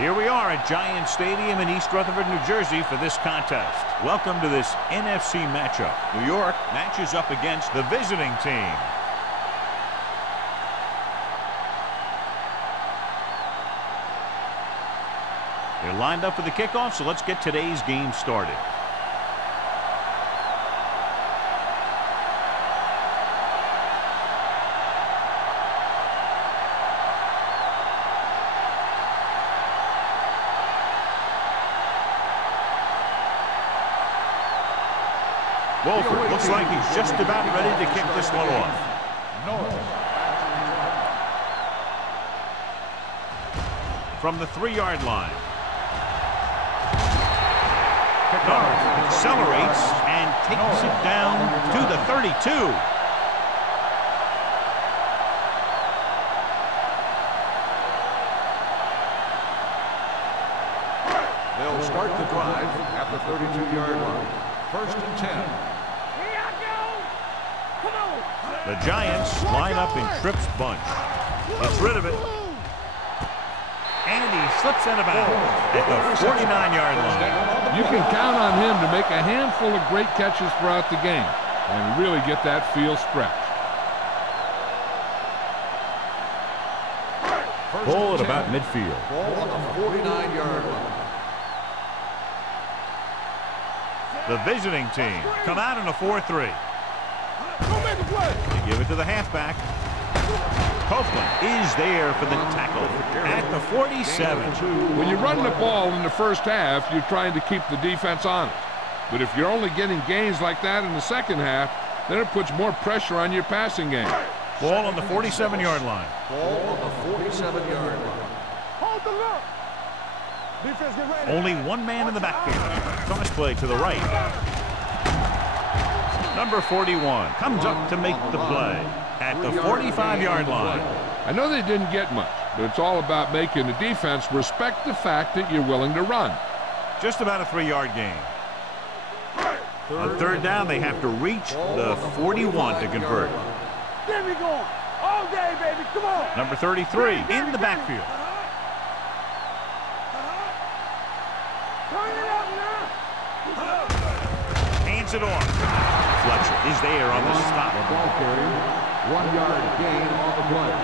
Here we are at Giant Stadium in East Rutherford, New Jersey for this contest. Welcome to this NFC matchup. New York matches up against the visiting team. They're lined up for the kickoff, so let's get today's game started. Wolford looks like he's just about ready to kick this one off. From the 3-yard line. Bernard accelerates and takes it down to the 32. They'll start the drive at the 32-yard line. 1st and 10. The Giants line up in Tripp's bunch. Gets rid of it. And he slips out of bounds at the 49-yard line. You can count on him to make a handful of great catches throughout the game and really get that field stretched. Ball at about midfield. Ball on the 49-yard line. The visiting team come out in a 4-3. They give it to the halfback. Copeland is there for the tackle at the 47. When you run the ball in the first half, you're trying to keep the defense honest. But if you're only getting gains like that in the second half, then it puts more pressure on your passing game. Ball on the 47-yard line. Ball on the 47-yard line. Hold the look. Defense get ready. Only one man in the backfield. Toss play to the right. Number 41 comes up to make the play at the 45-yard line. I know they didn't get much, but it's all about making the defense respect the fact that you're willing to run. Just about a 3-yard gain. On 3rd down, they have to reach the 41 to convert. Get me going. All day, baby. Come on. Number 33 in the backfield. Turn it up now. Hands it off. Fletcher is there on the stop. Ball carrier, 1-yard gain on the play.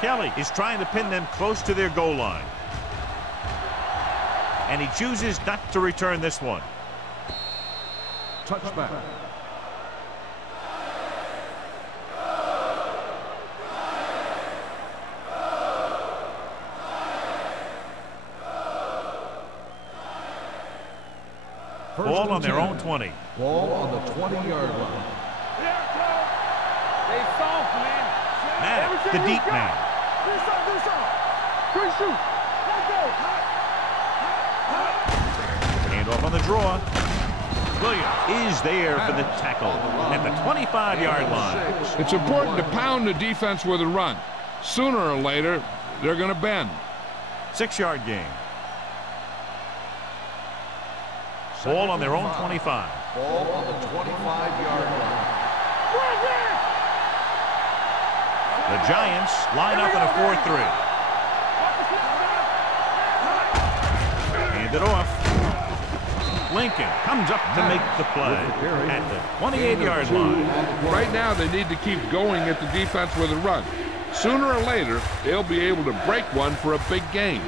Kelly is trying to pin them close to their goal line. And he chooses not to return this one. Touchback. Ball on their own 20. Ball on the 20-yard line. They soft, man. Maddox, the deep man. Do something. Quick shoot. Let's go. Hand off on the draw. Williams is there for the tackle at the 25-yard line. It's important to pound the defense with a run. Sooner or later, they're going to bend. 6-yard gain. Ball on their own 25. Ball on the 25-yard line. The Giants line up in a 4-3. Hand it off. Lincoln comes up to make the play at the 28-yard line. Right now, they need to keep going at the defense with a run. Sooner or later, they'll be able to break one for a big gain.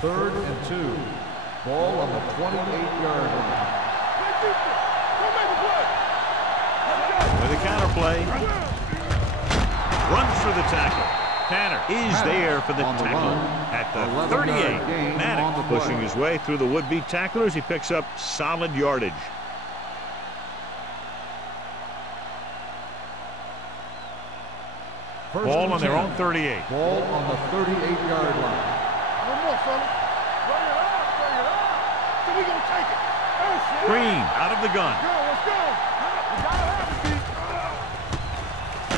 3rd and 2. Ball on the 28-yard line. With a counter play. Runs for the tackle. Tanner is there for the tackle at the 38. Maddox pushing his way through the would-be tacklers. He picks up solid yardage. Ball on their own 38. Ball on the 38-yard line. One more, fella. Bring it up. So we gonna take it. Green out of the gun. Let's go. We gotta have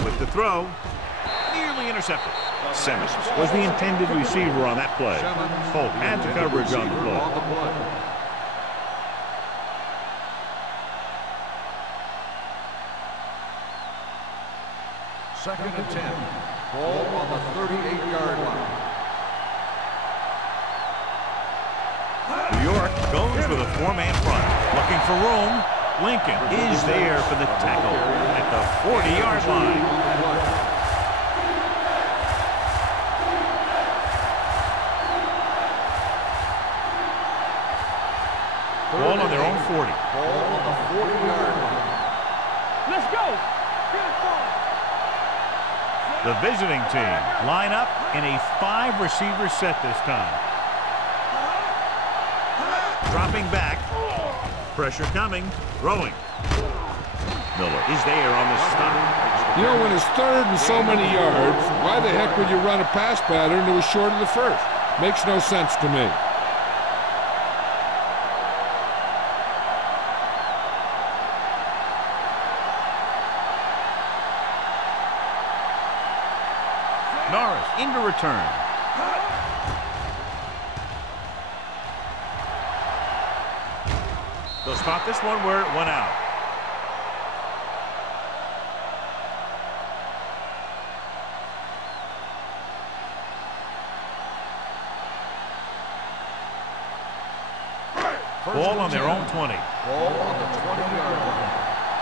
it, With the throw. Nearly nearly intercepted. Simmons was the intended receiver on that play. Holt had the coverage on the play. Second and 10. Ball on the 38-yard line. New York goes with a four-man front. Looking for room. Lincoln is there for the tackle at the 40-yard line. Ball on their own 40. Ball on the 40-yard line. Let's go. The visiting team line up in a 5-receiver set this time. Dropping back. Pressure coming. Throwing. Miller is there on the stop. You know, when it's third and so many yards, why the heck would you run a pass pattern that was short of the first? Makes no sense to me. Norris into return. They'll spot this one where it went out. Ball on their own 20. Ball on the 20-yard line.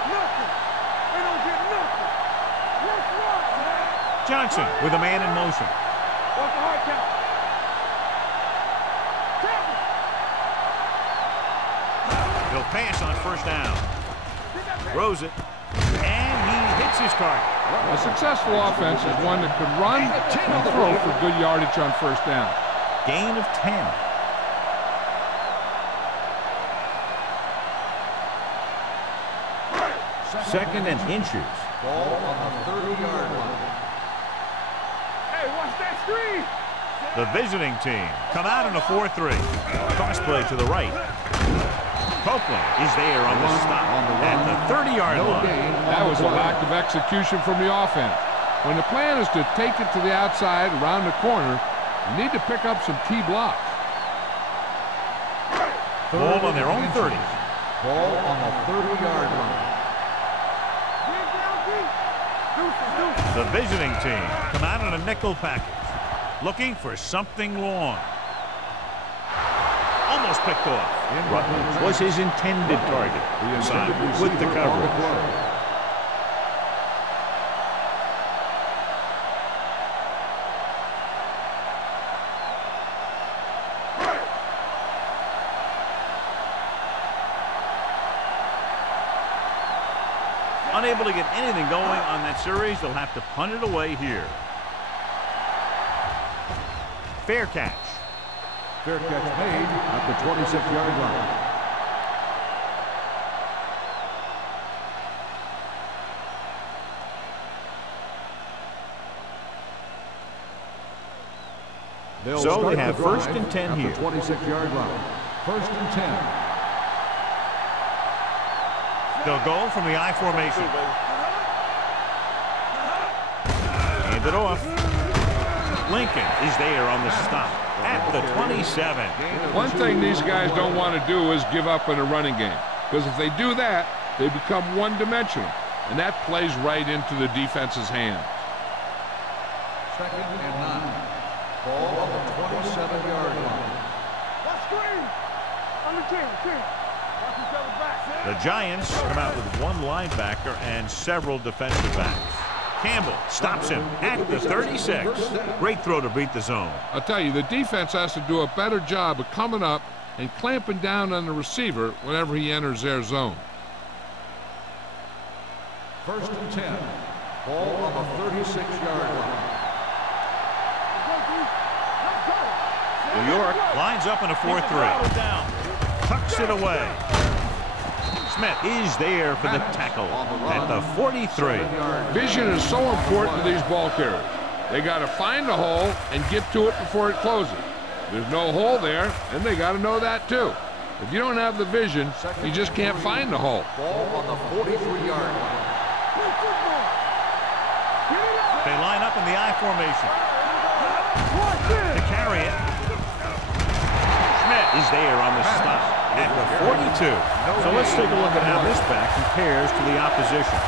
Nothing. They don't get nothing. Let's run. Johnson with a man in motion. What's the hard count? He'll pass on first down. Throws it. And he hits his target. A successful offense is one that could run and throw for good yardage on first down. Gain of 10. Second and inches. Ball on the 30-yard line. Hey, watch that screen. The visiting team come out in a 4-3. Cross play to the right. Copeland is there on the stop at the 30-yard line. That was a lack of execution from the offense. When the plan is to take it to the outside around the corner, you need to pick up some key blocks. Ball on their own 30. Ball on the 30-yard line. The visiting team come out in a nickel package, looking for something long. Almost picked off. Rutledge was his intended target. Inside with the coverage. Unable to get anything going on that series, they'll have to punt it away here. Fair catch. Fair catch made at the 26-yard line. So they have first and 10 here. 26-yard line. First and 10. They'll go from the I formation. Hand it off. Lincoln is there on the stop at the 27. One thing these guys don't want to do is give up in a running game, because if they do that, they become one-dimensional, and that plays right into the defense's hands. Second and 9. Ball on the 27-yard line. Watch screen. On the 10. Watch each other back. The Giants come out with one linebacker and several defensive backs. Campbell stops him at the 36. Great throw to beat the zone. I'll tell you, the defense has to do a better job of coming up and clamping down on the receiver whenever he enters their zone. First and 10. Ball on the 36-yard line. New York lines up in a 4-3. Tucks it away. Smith is there for the tackle at the 43. Vision is so important to these ball carriers. They got to find the hole and get to it before it closes. There's no hole there, and they got to know that too. If you don't have the vision, you just can't find the hole. Ball on the 43-yard line. They line up in the I formation. To carry it. Schmidt is there on the stop at the 42. So let's take a look at how this back compares to the opposition.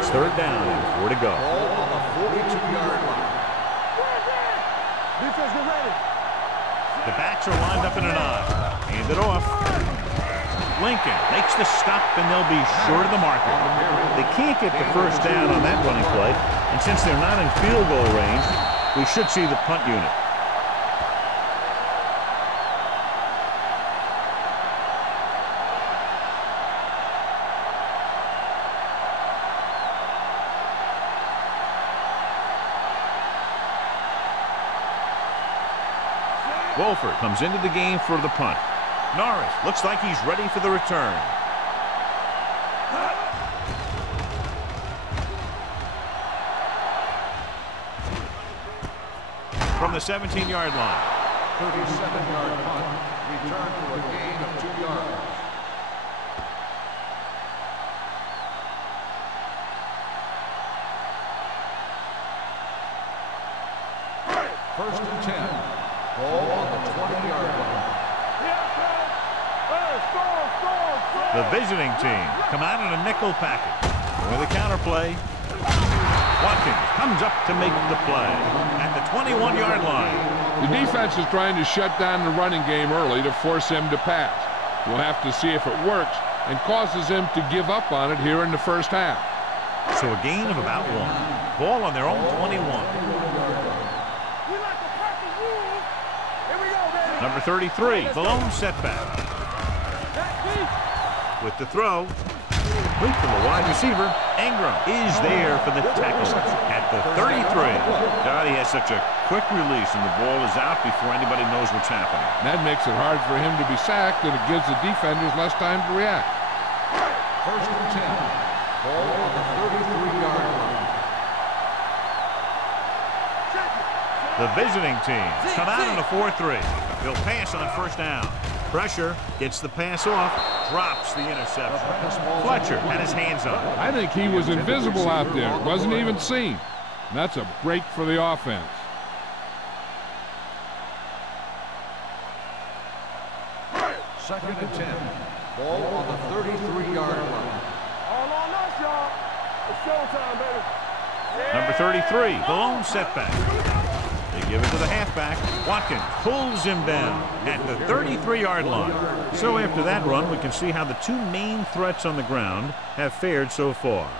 It's third down and 4 to go. Ball on the 42-yard line. Defense, get ready. The backs are lined up in an I. Hand it off. Lincoln makes the stop, and they'll be short of the marker. They can't get the first down on that running play, and since they're not in field goal range, we should see the punt unit. Wolford comes into the game for the punt. Norris looks like he's ready for the return. From the 17-yard line. 37-yard punt. Return for a gain of 2 yards. First and 10. Ball on the 20-yard line. The visiting team come out in a nickel package. With a counterplay. Watkins comes up to make the play at the 21-yard line. The defense is trying to shut down the running game early to force him to pass. We'll have to see if it works and causes him to give up on it here in the first half. So a gain of about 1. Ball on their own 21. Number 33, the lone setback. With the throw, quick from the wide receiver. Ingram is there for the tackle at the 33. God, he has such a quick release, and the ball is out before anybody knows what's happening. That makes it hard for him to be sacked, and it gives the defenders less time to react. First and 10. Ball on the 33-yard line. The visiting team come out in a 4-3. They'll pass on first down. Pressure, gets the pass off, drops the interception. Fletcher had his hands on it. I think he was invisible out there. Wasn't even seen. And that's a break for the offense. Second and 10. Ball on the 33-yard line. All on us, y'all. It's showtime, baby. Number 33, the lone setback. They give it to the halfback. Watkins pulls him down at the 33-yard line. So after that run, we can see how the two main threats on the ground have fared so far.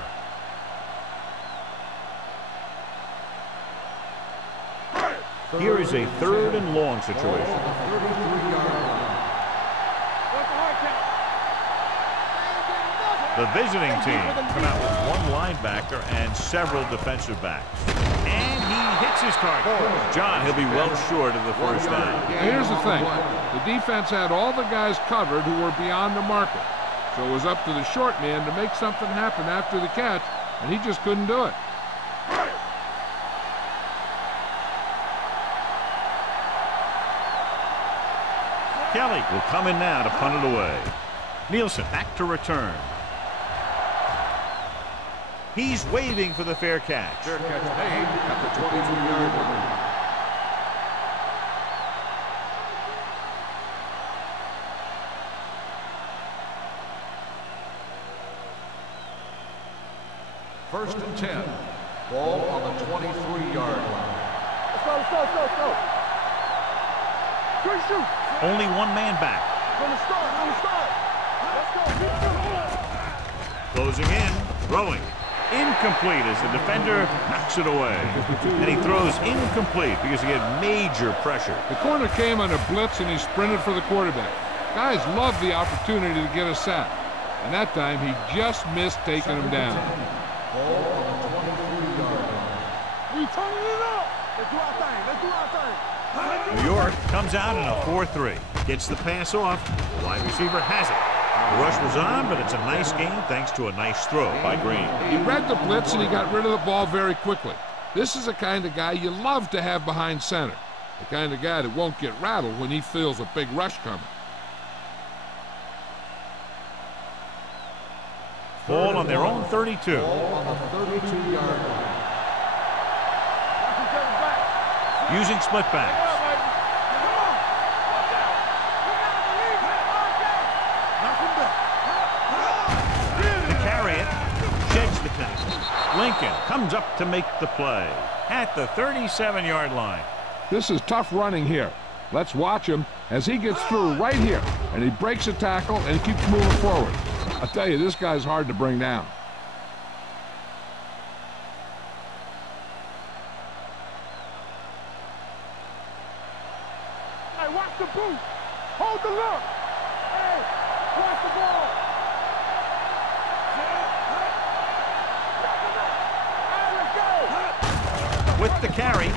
Here is a third and long situation. The visiting team come out with one linebacker and several defensive backs. And he hits his target. John, he'll be well short of the first down. Here's the thing. The defense had all the guys covered who were beyond the marker. So it was up to the short man to make something happen after the catch, and he just couldn't do it. Kelly will come in now to punt it away. Nielsen back to return. He's waving for the fair catch. Fair catch made at the 22-yard line. First and 10. Ball on the 23-yard line. Let's go. Quick shoot. Only one man back. From the start. Let's go. Closing in, throwing. Incomplete as the defender knocks it away. And he throws incomplete because he had major pressure. The corner came on a blitz and he sprinted for the quarterback. Guys love the opportunity to get a sack. And that time he just missed taking him down. Ball on the 23-yard line. We turning it up. Let's do our thing. New York comes out in a 4-3. Gets the pass off. The wide receiver has it. The rush was on, but it's a nice game thanks to a nice throw by Green. He read the blitz and he got rid of the ball very quickly. This is the kind of guy you love to have behind center. The kind of guy that won't get rattled when he feels a big rush coming. Ball on their own 32. Ball on the 32-yard line. Using split backs. To carry it, sheds the tackle. Lincoln comes up to make the play at the 37-yard line. This is tough running here. Let's watch him as he gets through right here, and he breaks a tackle and keeps moving forward. I'll tell you, this guy's hard to bring down. Hey, watch the boot. Hold the look. Hey, watch the ball. Hey, let's go. With the carry,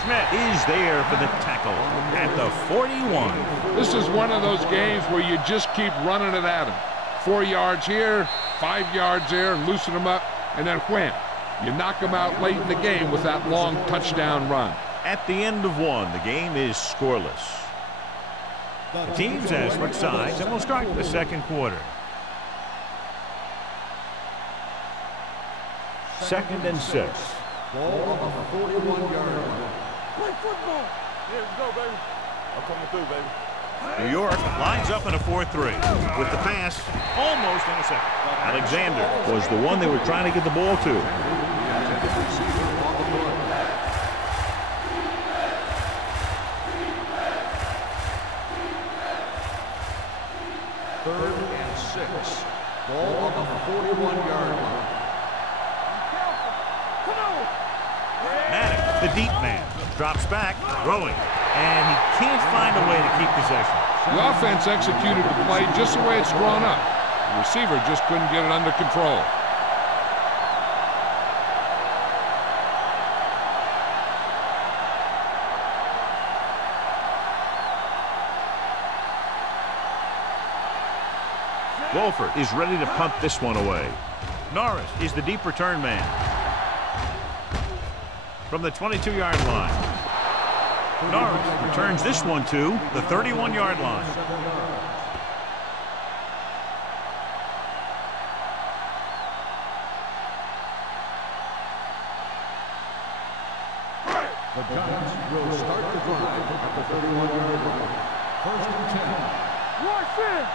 Schmidt is there for the tackle at the 41. This is one of those games where you just keep running it at him. 4 yards here, 5 yards there, and loosen him up, and then wham. You knock him out late in the game with that long touchdown run. At the end of one, the game is scoreless. The teams have switched sides, and we'll start the second quarter. 2nd and 6. Ball on the 41-yard line. Play football. Here we go, baby. I'm coming through, baby. New York lines up in a 4-3 with the pass almost intercepted. Alexander was the one they were trying to get the ball to. Third and 6. Ball on the 41-yard line. Come on. Maddox, the deep man, drops back, throwing, and he can't find a way to keep possession. The offense executed the play just the way it's drawn up. The receiver just couldn't get it under control. Wolford is ready to punt this one away. Norris is the deep return man. From the 22-yard line. Norris returns this one to the 31-yard line. The Giants will start the drive at the 31-yard line. 1st and 10. Watch it.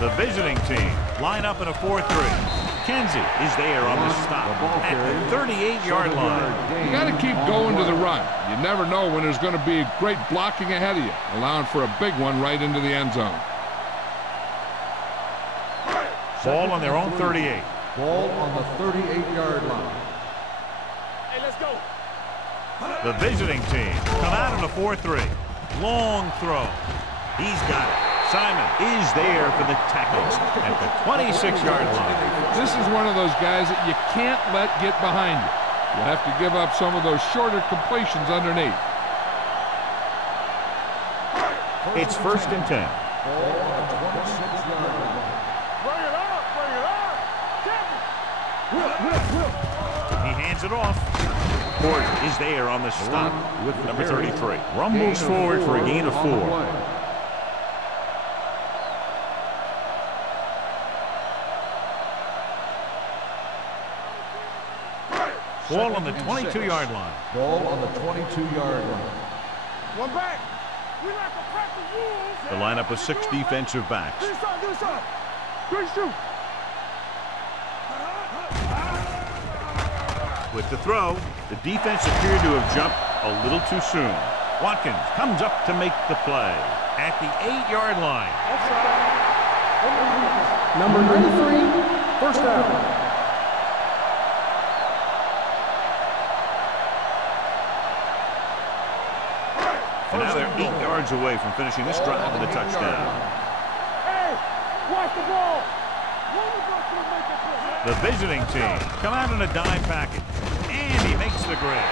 The visiting team line up in a 4-3. Kenzie is there on the stop at the 38-yard line. You got to keep going to the run. You never know when there's going to be great blocking ahead of you, allowing for a big one right into the end zone. Ball on their own 38. Ball on the 38-yard line. Hey, let's go. The visiting team come out in a 4-3. Long throw. He's got it. Simon is there for the tackle at the 26-yard line. This is one of those guys that you can't let get behind you. You have to give up some of those shorter completions underneath. It's 1st and 10. Ball on the 26-yard line. Bring it up. Bring it up. Whip. He hands it off. Gordon is there on the stop with number 33. Rumbles forward for a gain of 4. Ball on the 22-yard line. Ball on the 22-yard line. One back. We like to practice rules. The lineup of 6 defensive backs. This side. 3-2. With the throw, the defense appeared to have jumped a little too soon. Watkins comes up to make the play at the 8-yard line. Number 93, first down. And now they're 8 yards away from finishing this drive with a touchdown. Hey, watch the ball. The visiting team come out in a dime package, and he makes the grab.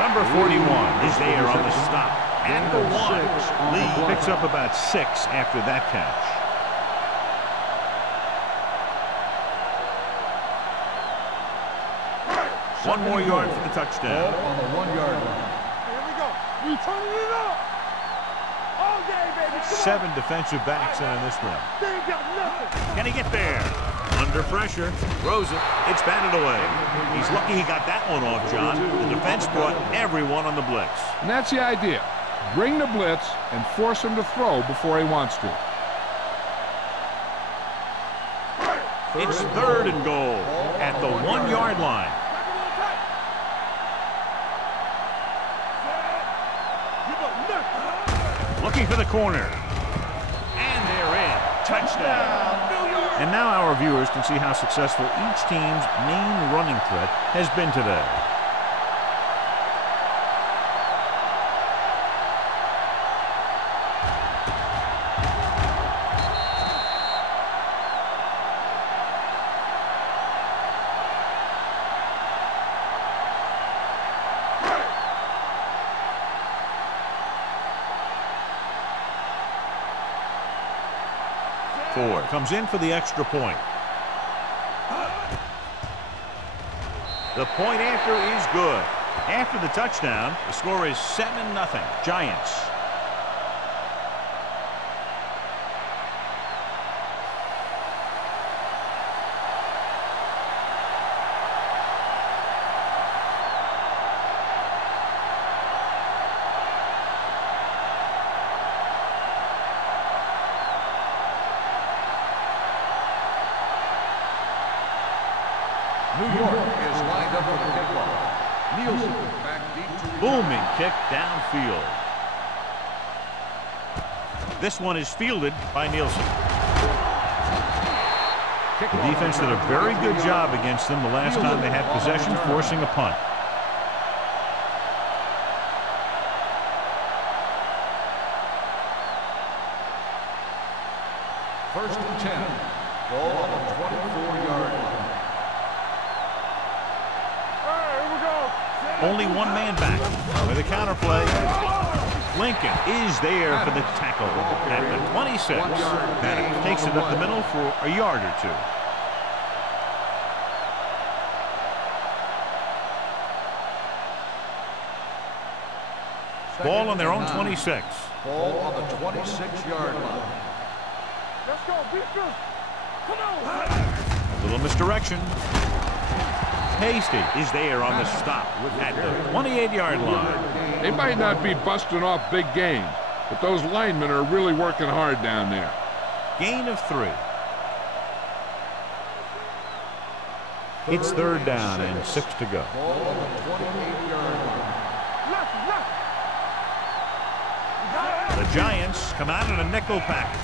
Number 41 is there on the stop at the 1. Lee picks up about 6 after that catch. One more yard for the touchdown. Ball on the 1-yard line. Here we go. We turning it up. All day, baby. Come 7 defensive backs in this one. on. They ain't got nothing. Can he get there? Under pressure, throws it. It's batted away. He's lucky he got that one off, John. The defense brought everyone on the blitz. And that's the idea. Bring the blitz and force him to throw before he wants to. It's 3rd and goal at the 1-yard line. Looking for the corner. And they're in. Touchdown. And now our viewers can see how successful each team's main running threat has been today. Ford comes in for the extra point. The point after is good. After the touchdown, the score is 7-0 Giants. New York is lined up for the kickoff. Nielsen back deep to Booming kick downfield. This one is fielded by Nielsen. The defense did a very good job against them the last time they had possession, forcing a punt. First and 10. Ball on the 24-yard line. Only one man back with a counter play. Lincoln is there for the tackle at the 26. That takes it up the middle for a yard or two. Ball on their own 26. Ball on the 26-yard line. Let's go, Beaker. Come on. A little misdirection. Hasty is there on the stop at the 28-yard line. They might not be busting off big gains, but those linemen are really working hard down there. Gain of 3. It's 3rd down and 6 to go. Ball on the 28-yard line. The Giants come out in a nickel package.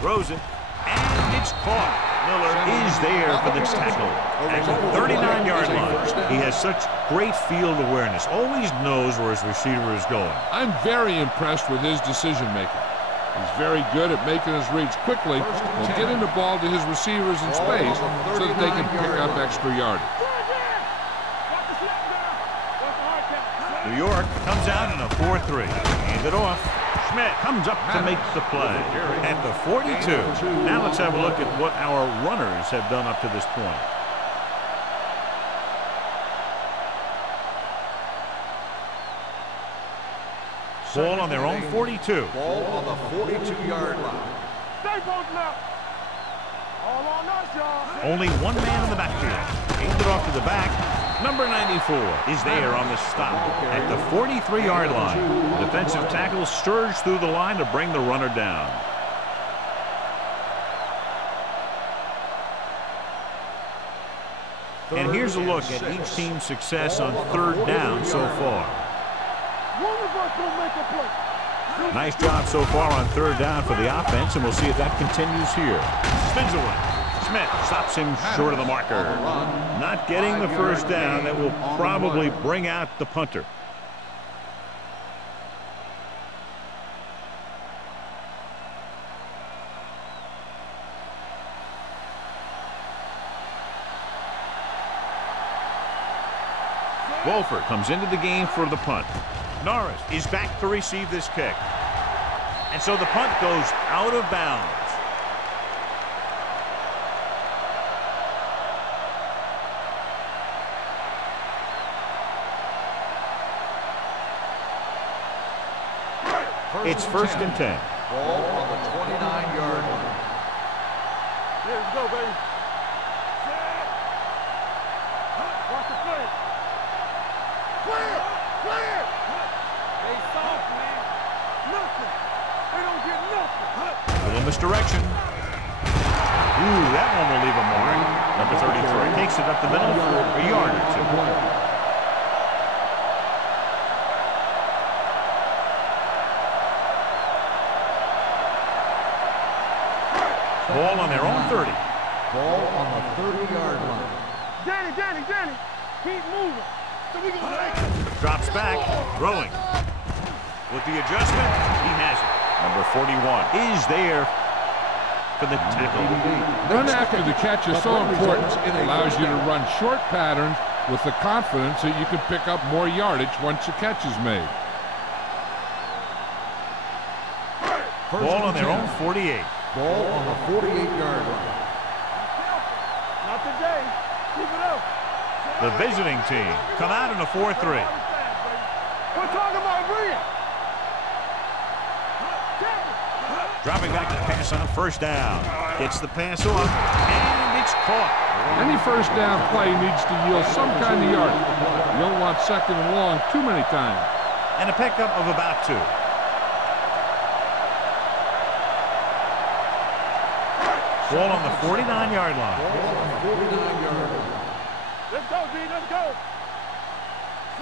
Throws it, and it's caught. Miller is there for the tackle at the 39-yard line. He has such great field awareness. Always knows where his receiver is going. I'm very impressed with his decision-making. He's very good at making his reads quickly and getting the ball to his receivers in space so that they can pick up extra yardage. New York comes out in a 4-3. Hand it off. Schmidt comes up to make the play at the 42. Now let's have a look at what our runners have done up to this point. Ball on their own 42. Ball on the 42-yard line. Stay posted up. All on us, y'all. Only one man in the backfield. Hand it off to the back. Number 94 is there on the stop at the 43-yard line. The defensive tackle surged through the line to bring the runner down. And here's a look at each team's success on 3rd down so far. One of us gonna make a play. Nice job so far on 3rd down for the offense, and we'll see if that continues here. Spins away. Schmidt stops him short of the marker. Not getting the first down. That will probably bring out the punter. Wolford comes into the game for the punt. Norris is back to receive this kick. And so the punt goes out of bounds. It's 1st and 10. Ball on the 29-yard line. Let's go, baby. misdirection. Ooh, that one will leave a mark. Number 33 takes it up the middle for a yard or two. Ball on their own 30. Ball on the 30-yard line. Danny, keep moving. So we gonna take it. Drops back, throwing. With the adjustment, he has it. Number 41 is there for the tackle. Run after the catch is so important. It allows you to run short patterns with the confidence that you can pick up more yardage once the catch is made. Ball on their own 48. Ball on the 48-yard line. Not today. Keep it up. The visiting team come out in a 4-3. We're talking about Bria. Dropping back to pass on first down. Gets the pass off, and it's caught. Any first down play needs to yield some kind of yardage. You don't want second and long too many times. And a pickup of about 2. Ball on the 49-yard line. Let's go, D. Let's go.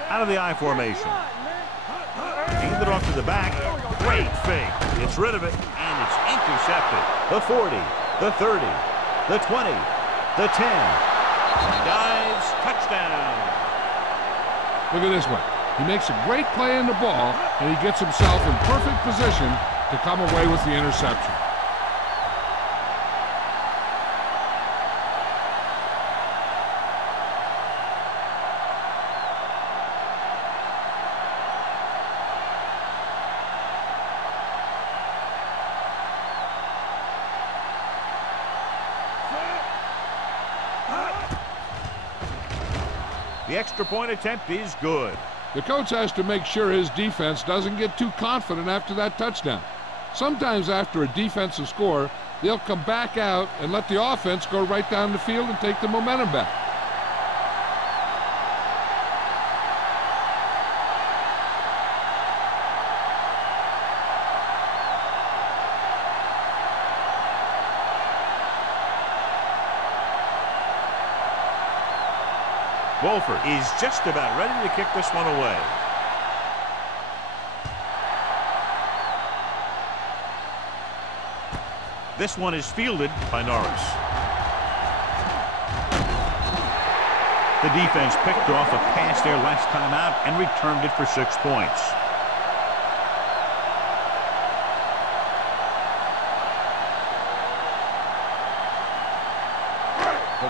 Out of the I formation. Hand it off to the back. Great fake. Gets rid of it, and it's intercepted. The 40, the 30, the 20, the 10. Dives, touchdown. Look at this one. He makes a great play in the ball, and he gets himself in perfect position to come away with the interception. The extra point attempt is good. The coach has to make sure his defense doesn't get too confident after that touchdown. Sometimes after a defensive score, they'll come back out and let the offense go right down the field and take the momentum back. Wolford is just about ready to kick this one away. This one is fielded by Norris. The defense picked off a pass there last time out and returned it for 6 points.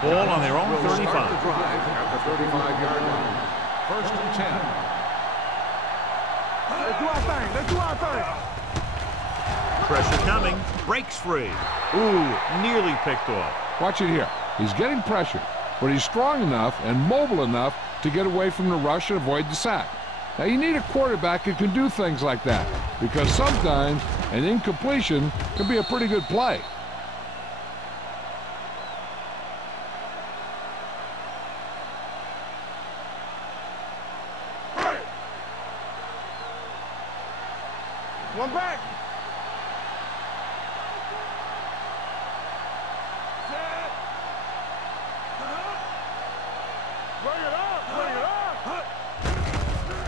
Ball on their own 35. Start the drive at the 35-yard line. First and 10. Let's do our thing. Let's do our thing. Pressure coming. Breaks free. Ooh, nearly picked off. Watch it here. He's getting pressure, but he's strong enough and mobile enough to get away from the rush and avoid the sack. Now, you need a quarterback who can do things like that, because sometimes an incompletion can be a pretty good play. One back.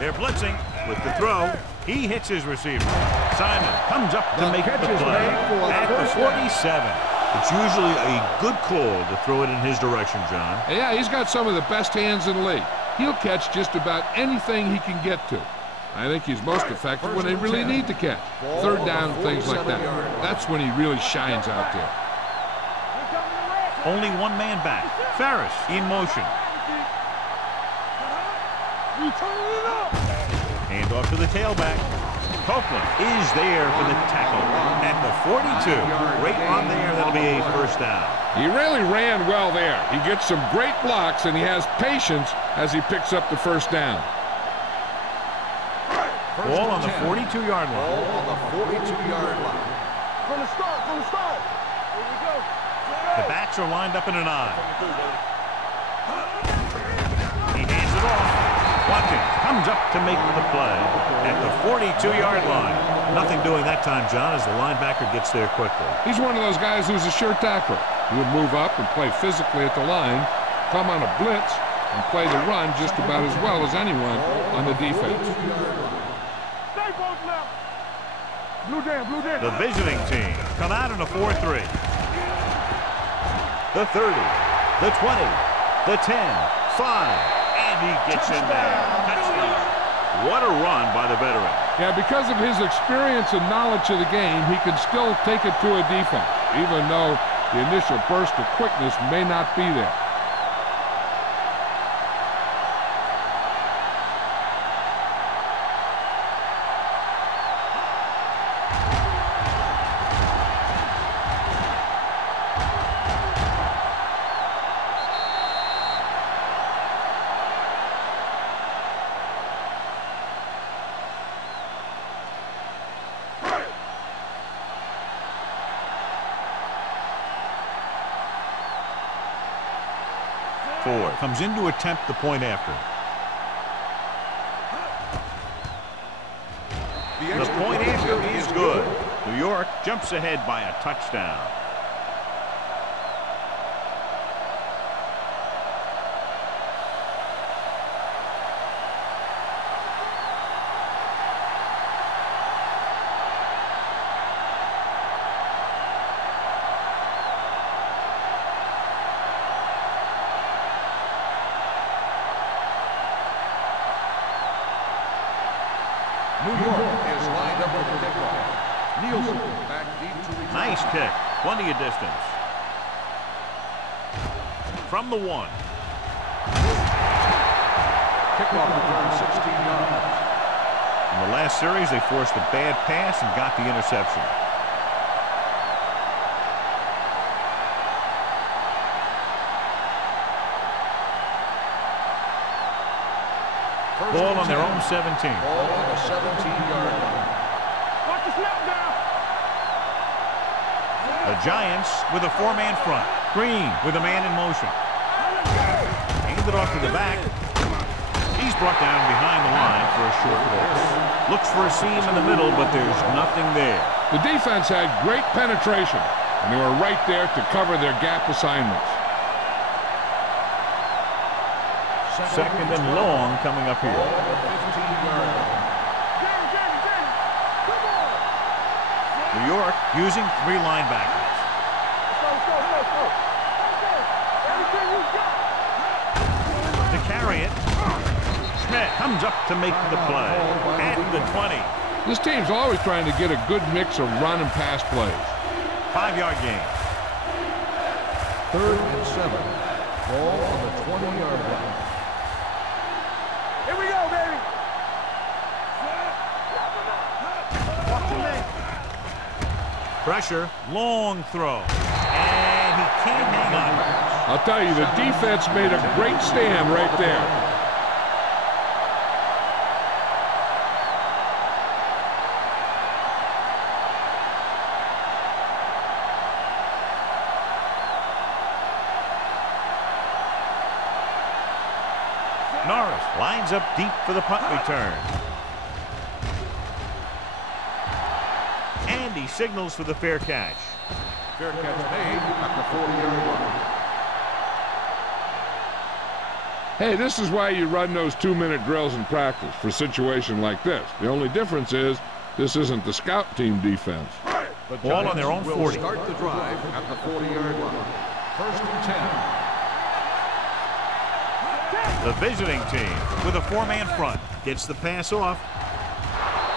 They're blitzing with the throw. He hits his receiver. Simon comes up to make the play at the 47. It's usually a good call to throw it in his direction, John. Yeah, he's got some of the best hands in the league. He'll catch just about anything he can get to. I think he's most effective when they really need to catch. Third down, things like that. That's when he really shines out there. Only one man back. Ferris in motion. Hand off to the tailback. Copeland is there for the tackle at the 42. Right on there, that'll be a first down. He really ran well there. He gets some great blocks, and he has patience as he picks up the first down. Ball on the 42-yard line. Ball on the 42-yard line. From the start. Here we go. The backs are lined up in an I. He hands it off. Watkins comes up to make the play at the 42-yard line. Nothing doing that time, John, as the linebacker gets there quickly. He's one of those guys who's a sure tackler. He would move up and play physically at the line, come on a blitz, and play the run just about as well as anyone on the defense. Stay both left. Blue down, blue down. The visiting team come out in a 4-3. The 30, the 20, the 10, 5, and he gets in there. Touchdown. What a run by the veteran. Yeah, because of his experience and knowledge of the game, he can still take it to a defense, even though the initial burst of quickness may not be there. Ford comes in to attempt the point after. The point after is good. New York jumps ahead by a touchdown. New York is lined up with the kickoff. Nielsen back deep to return. Nice kick. Plenty of distance. From the 1. Kickoff return 16 yards. In the last series, they forced a bad pass and got the interception. Ball on their own 17. Ball on the 17-yard line. Watch the snap down. The Giants with a 4-man front. Green with a man in motion. Handed off to the back. He's brought down behind the line for a short loss. Looks for a seam in the middle, but there's nothing there. The defense had great penetration, and they were right there to cover their gap assignments. Second and long coming up here. 15-yard line. New York using 3 linebackers. Let's go. Everything you got. To carry it, Smith comes up to make the play at the 20. This team's always trying to get a good mix of run and pass plays. 5-yard gain. 3rd and 7. Ball on the 20-yard line. Here we go, baby. Watch your man. Pressure, long throw, and he can't hang on. I'll tell you, the defense made a great stand right there. Norris lines up deep for the punt return. And he signals for the fair catch. Fair catch made at the 40-yard line. Hey, this is why you run those 2-minute drills in practice for a situation like this. The only difference is this isn't the scout team defense. The Ball on their own 40. will start the drive at the 40-yard line. 1st and 10. The visiting team with a 4-man front gets the pass off.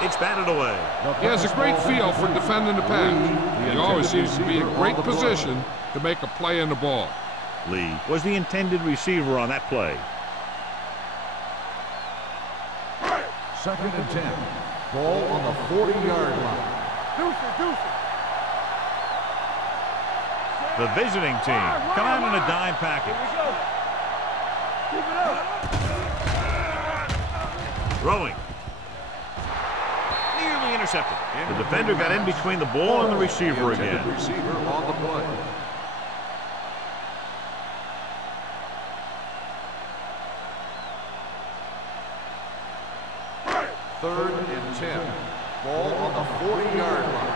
It's batted away. He has a great feel for defending the pass. He always seems to be in great position to make a play in the ball. Lee was the intended receiver on that play. 2nd and 10. Ball on the 40-yard line. Deuce. The visiting team come out in a dime package. Keep it up. Throwing. Nearly intercepted. The defender got in between the ball and the receiver again. Receiver on the play. 3rd and 10. Ball on the 40-yard line.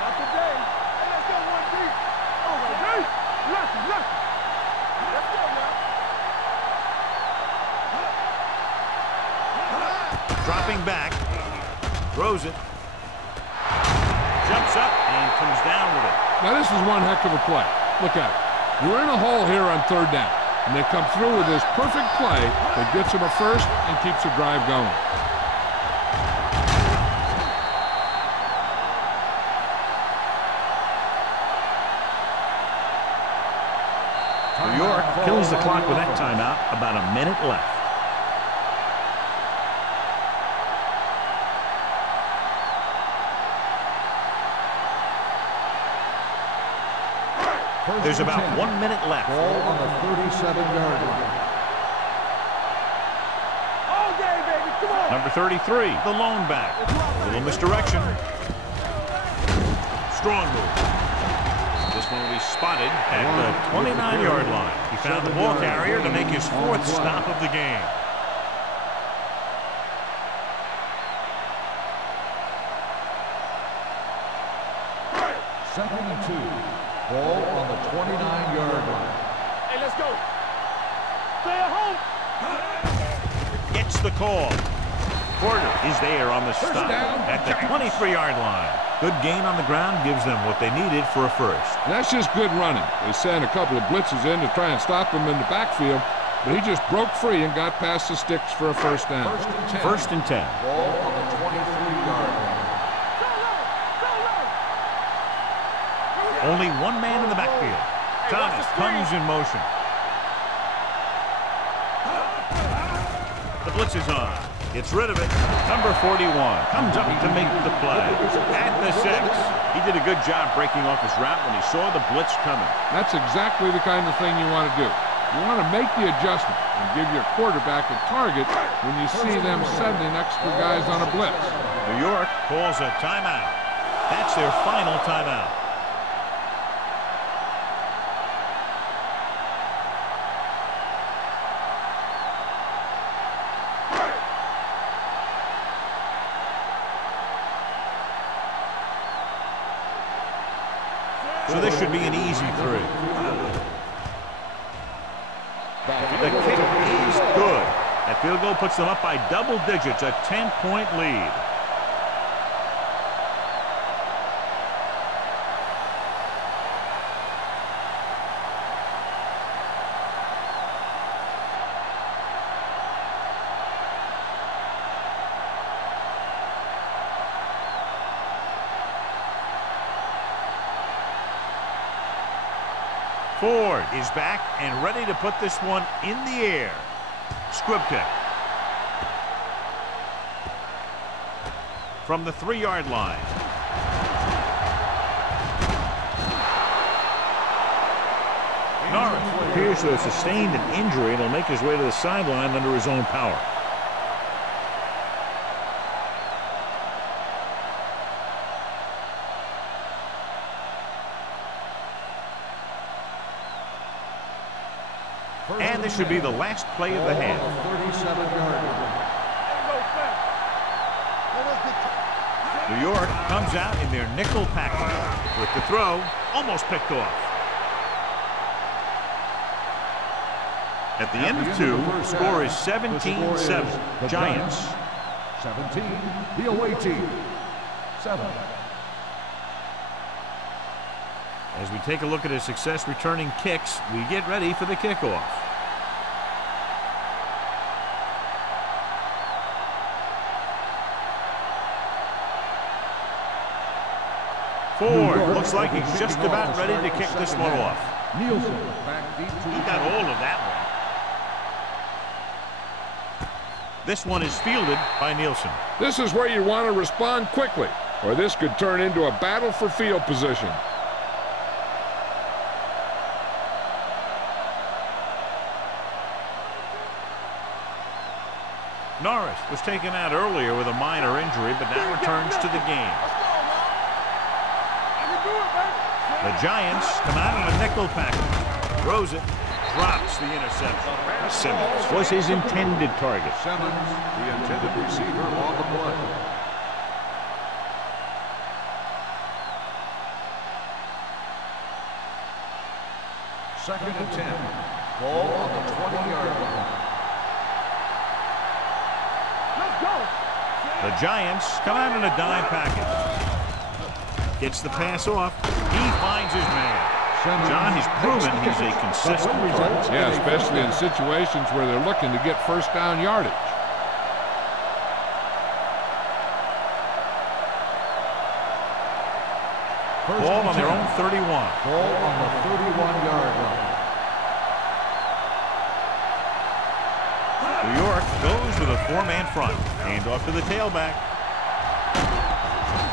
Not today. Hey, let's go one deep. Okay. Lucky. Let's go now. Dropping back. Throws it. Jumps up and comes down with it. Now this is one heck of a play. Look at it. You're in a hole here on 3rd down, and they come through with this perfect play that gets them a first and keeps the drive going. New York kills the clock with that timeout. About a minute left. There's about 1 minute left. Ball on the 37-yard line. All day, baby. Come on. Number 33, the lone back. A little misdirection. Strong move. This one will be spotted at the 29-yard line. He found the ball carrier to make his 4th stop of the game. Second and 2. Ball on the 29-yard line. Hey, let's go. Stay at home. Gets the call. Porter is there on the stop at the 23-yard line. Good gain on the ground gives them what they needed for a first. And that's just good running. They sent a couple of blitzes in to try and stop him in the backfield, but he just broke free and got past the sticks for a first down. First and 10. Ball on the 23-yard line. Only one man in the backfield. Thomas comes in motion. The blitz is on. Gets rid of it. Number 41 comes up to make the play. At the 6. He did a good job breaking off his route when he saw the blitz coming. That's exactly the kind of thing you want to do. You want to make the adjustment and give your quarterback a target when you see them sending extra guys on a blitz. New York calls a timeout. That's their final timeout. So this should be an easy 3. The kick is good. That field goal puts them up by double digits, a 10-point lead. Ford is back and ready to put this one in the air. Squib kick. From the 3-yard line. Norris appears to have sustained an injury and will make his way to the sideline under his own power. And this should be the last play of the half. 37-yard line. New York comes out in their nickel package. With the throw, almost picked off. At the end of 2, score is 17-7. Giants. 17, the away team. 7. As we take a look at his success returning kicks, we get ready for the kickoff. Ford looks like he's just about ready to kick this one off. Nielsen back deep to He got all of that one. This one is fielded by Nielsen. This is where you want to respond quickly, or this could turn into a battle for field position. Norris was taken out earlier with a minor injury, but now returns to the game. The Giants come out in a nickel package. Throws it. drops the interception. Simmons was his intended target. Simmons, the intended receiver on the play. Second and 10. Ball on the 20-yard line. Let's go. The Giants come out in a dime package. Gets the pass off. He finds his man. John, he's proven he's a consistent target. Yeah, especially in situations where they're looking to get first down yardage. Ball on their own 31. Ball on the 31-yard line. New York goes with a four-man front. Hand off to the tailback.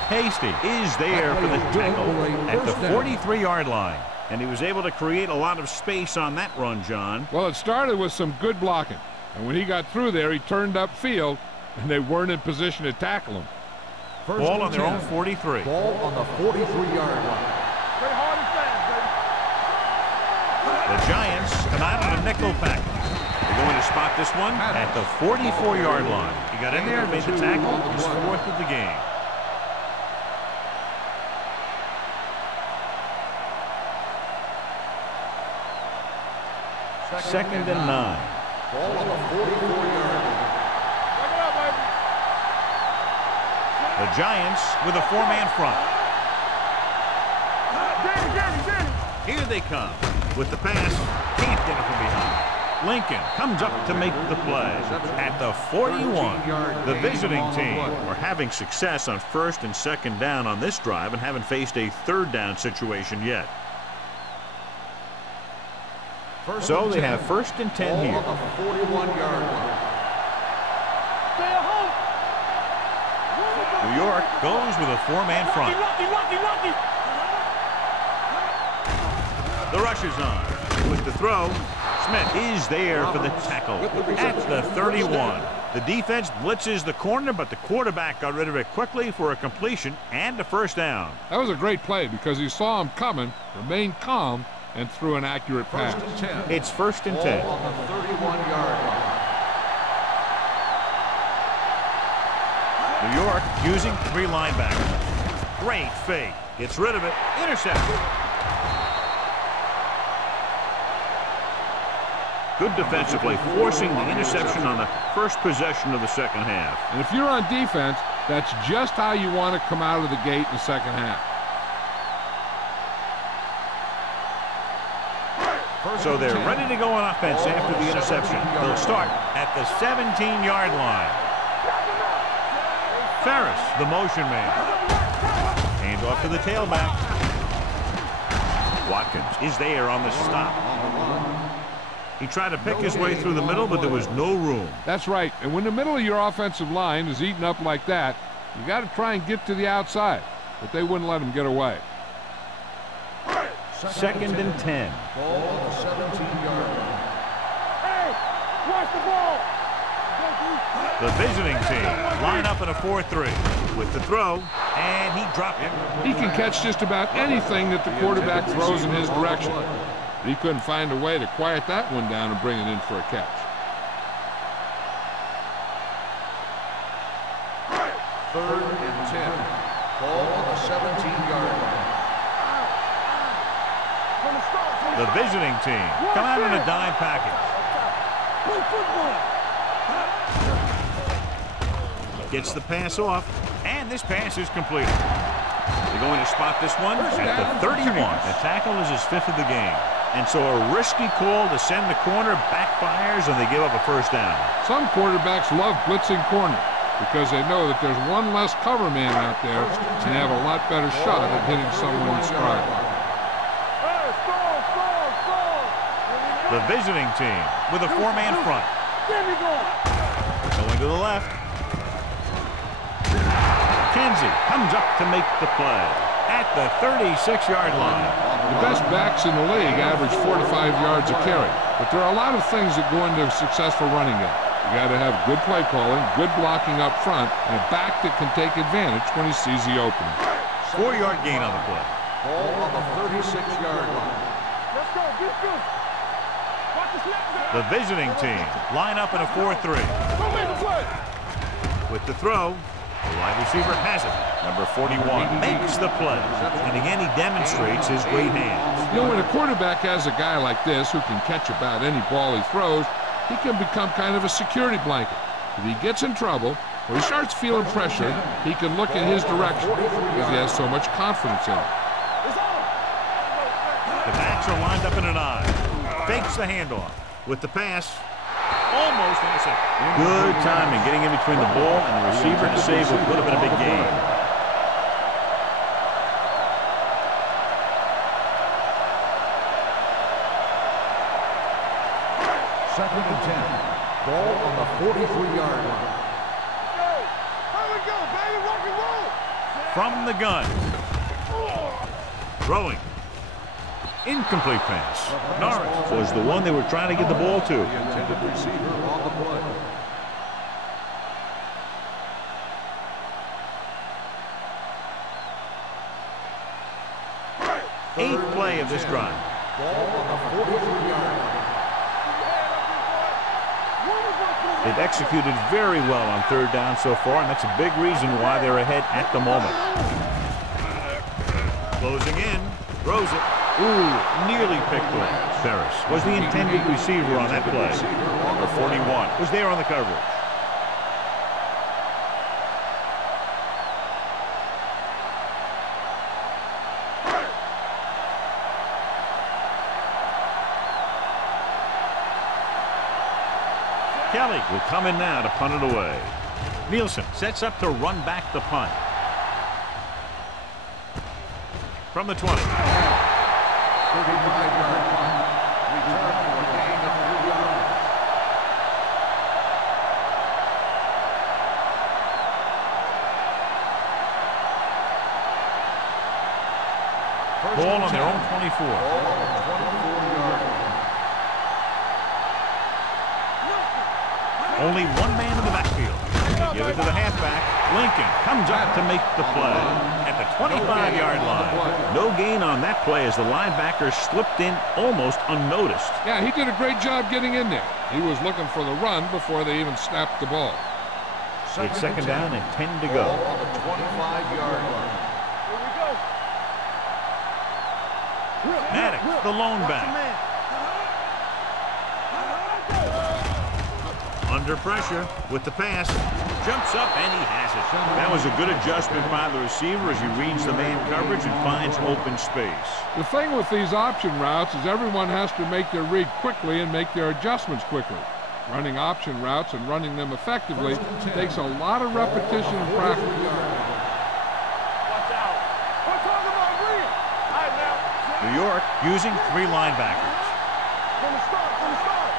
Hasty is there for the tackle at the 43-yard line. And he was able to create a lot of space on that run, John. Well, it started with some good blocking. And when he got through there, he turned upfield, and they weren't in position to tackle him. Ball on their own 43. Ball on the 43-yard line. Play hard and fast, baby. The Giants come out in a nickel package. They're going to spot this one at the 44-yard line. He got in there and made the tackle. His fourth of the game. Second and 9. Ball on the 44-yard line. Back it up, baby. The Giants with a four-man front. Danny. Here they come with the pass. Can't get it from behind. Lincoln comes up to make the play at the 41. The visiting team are having success on first and second down on this drive and haven't faced a third down situation yet. So they have first and 10 here. Ball on the 41-yard line. Stay at home. New York goes with a four-man front. Lucky. The rush is on. With the throw, Smith is there for the tackle at the 31. The defense blitzes the corner, but the quarterback got rid of it quickly for a completion and a first down. That was a great play because he saw him coming, remained calm, and threw an accurate pass. First and 10. It's first and 10. Ball on the 31-yard line. New York using three linebackers. Great fake. Gets rid of it. Intercepted. Good defensive play, forcing the interception on the first possession of the second half. And if you're on defense, that's just how you want to come out of the gate in the second half. So they're ready to go on offense after the interception. They'll start at the 17-yard line. Ferris, the motion man. Hand off to the tailback. Watkins is there on the stop. He tried to pick his way through the middle, but there was no room. That's right. And when the middle of your offensive line is eaten up like that, you got to try and get to the outside. But they wouldn't let him get away. Second and 10. Ball on the 17-yard line. Hey, watch the ball. The visiting team line up in a 4-3 with the throw, and he dropped it. He can catch just about anything that the quarterback throws in his direction. But he couldn't find a way to quiet that one down and bring it in for a catch. Third and 10. Ball on the 17-yard line. The visiting team come out in a dime package. Play football. Gets the pass off, and this pass is completed. They're going to spot this one at the 31. The tackle is his fifth of the game. And so a risky call to send the corner backfires, and they give up a first down. Some quarterbacks love blitzing corner because they know that there's one less cover man out there and they have a lot better shot at hitting someone in stride. The visiting team with a four-man front. Going to the left. Kenzie comes up to make the play at the 36-yard line. The best backs in the league average 4 to 5 yards a carry, but there are a lot of things that go into a successful running game. You got to have good play calling, good blocking up front, and a back that can take advantage when he sees the opening. 4-yard gain on the play. Ball on the 36-yard line. Let's go, defense. The visiting team line up in a 4-3. With the throw, the wide receiver has it. Number 41 makes the play. And again, he demonstrates his great hands. You know, when a quarterback has a guy like this who can catch about any ball he throws, he can become kind of a security blanket. If he gets in trouble or he starts feeling pressure, he can look in his direction because he has so much confidence in him. The backs are lined up in an I. Fakes the handoff. With the pass, almost intercepted. Good timing getting in between the ball and the receiver to save what would have been a big gain. Second and 10. Ball on the 43-yard line. Here we go, baby. Rock and roll. From the gun. Throwing. Incomplete pass. Norris was the one they were trying to get the ball to. The intended receiver on the play. Eighth play of this drive. Ball on the 43-yard line. They've executed very well on third down so far, and that's a big reason why they're ahead at the moment. Closing in. Throws it. Ooh, nearly picked off. Ferris was the intended receiver on that play. Number 41 was there on the coverage. Kelly will come in now to punt it away. Nielsen sets up to run back the punt. From the 20. 35-yard punt. Return for a gain of 3 yards. Ball on their own 24. Ball on the 24-yard line. Only one man in the backfield. They give it to the halfback. Lincoln comes up to make the play at the 25-yard line. No gain on that play as the linebacker slipped in almost unnoticed. Yeah, he did a great job getting in there. He was looking for the run before they even snapped the ball. It's second down and 10 to go. Ball on the 25-yard line. Maddox, the lone back. Under pressure with the pass. Jumps up and he has it. That was a good adjustment by the receiver as he reads the man coverage and finds open space. The thing with these option routes is everyone has to make their read quickly and make their adjustments quickly. Running option routes and running them effectively takes a lot of repetition and practice. Watch out. We're talking about real. All right, now. New York using 3 linebackers. From the start, from the start.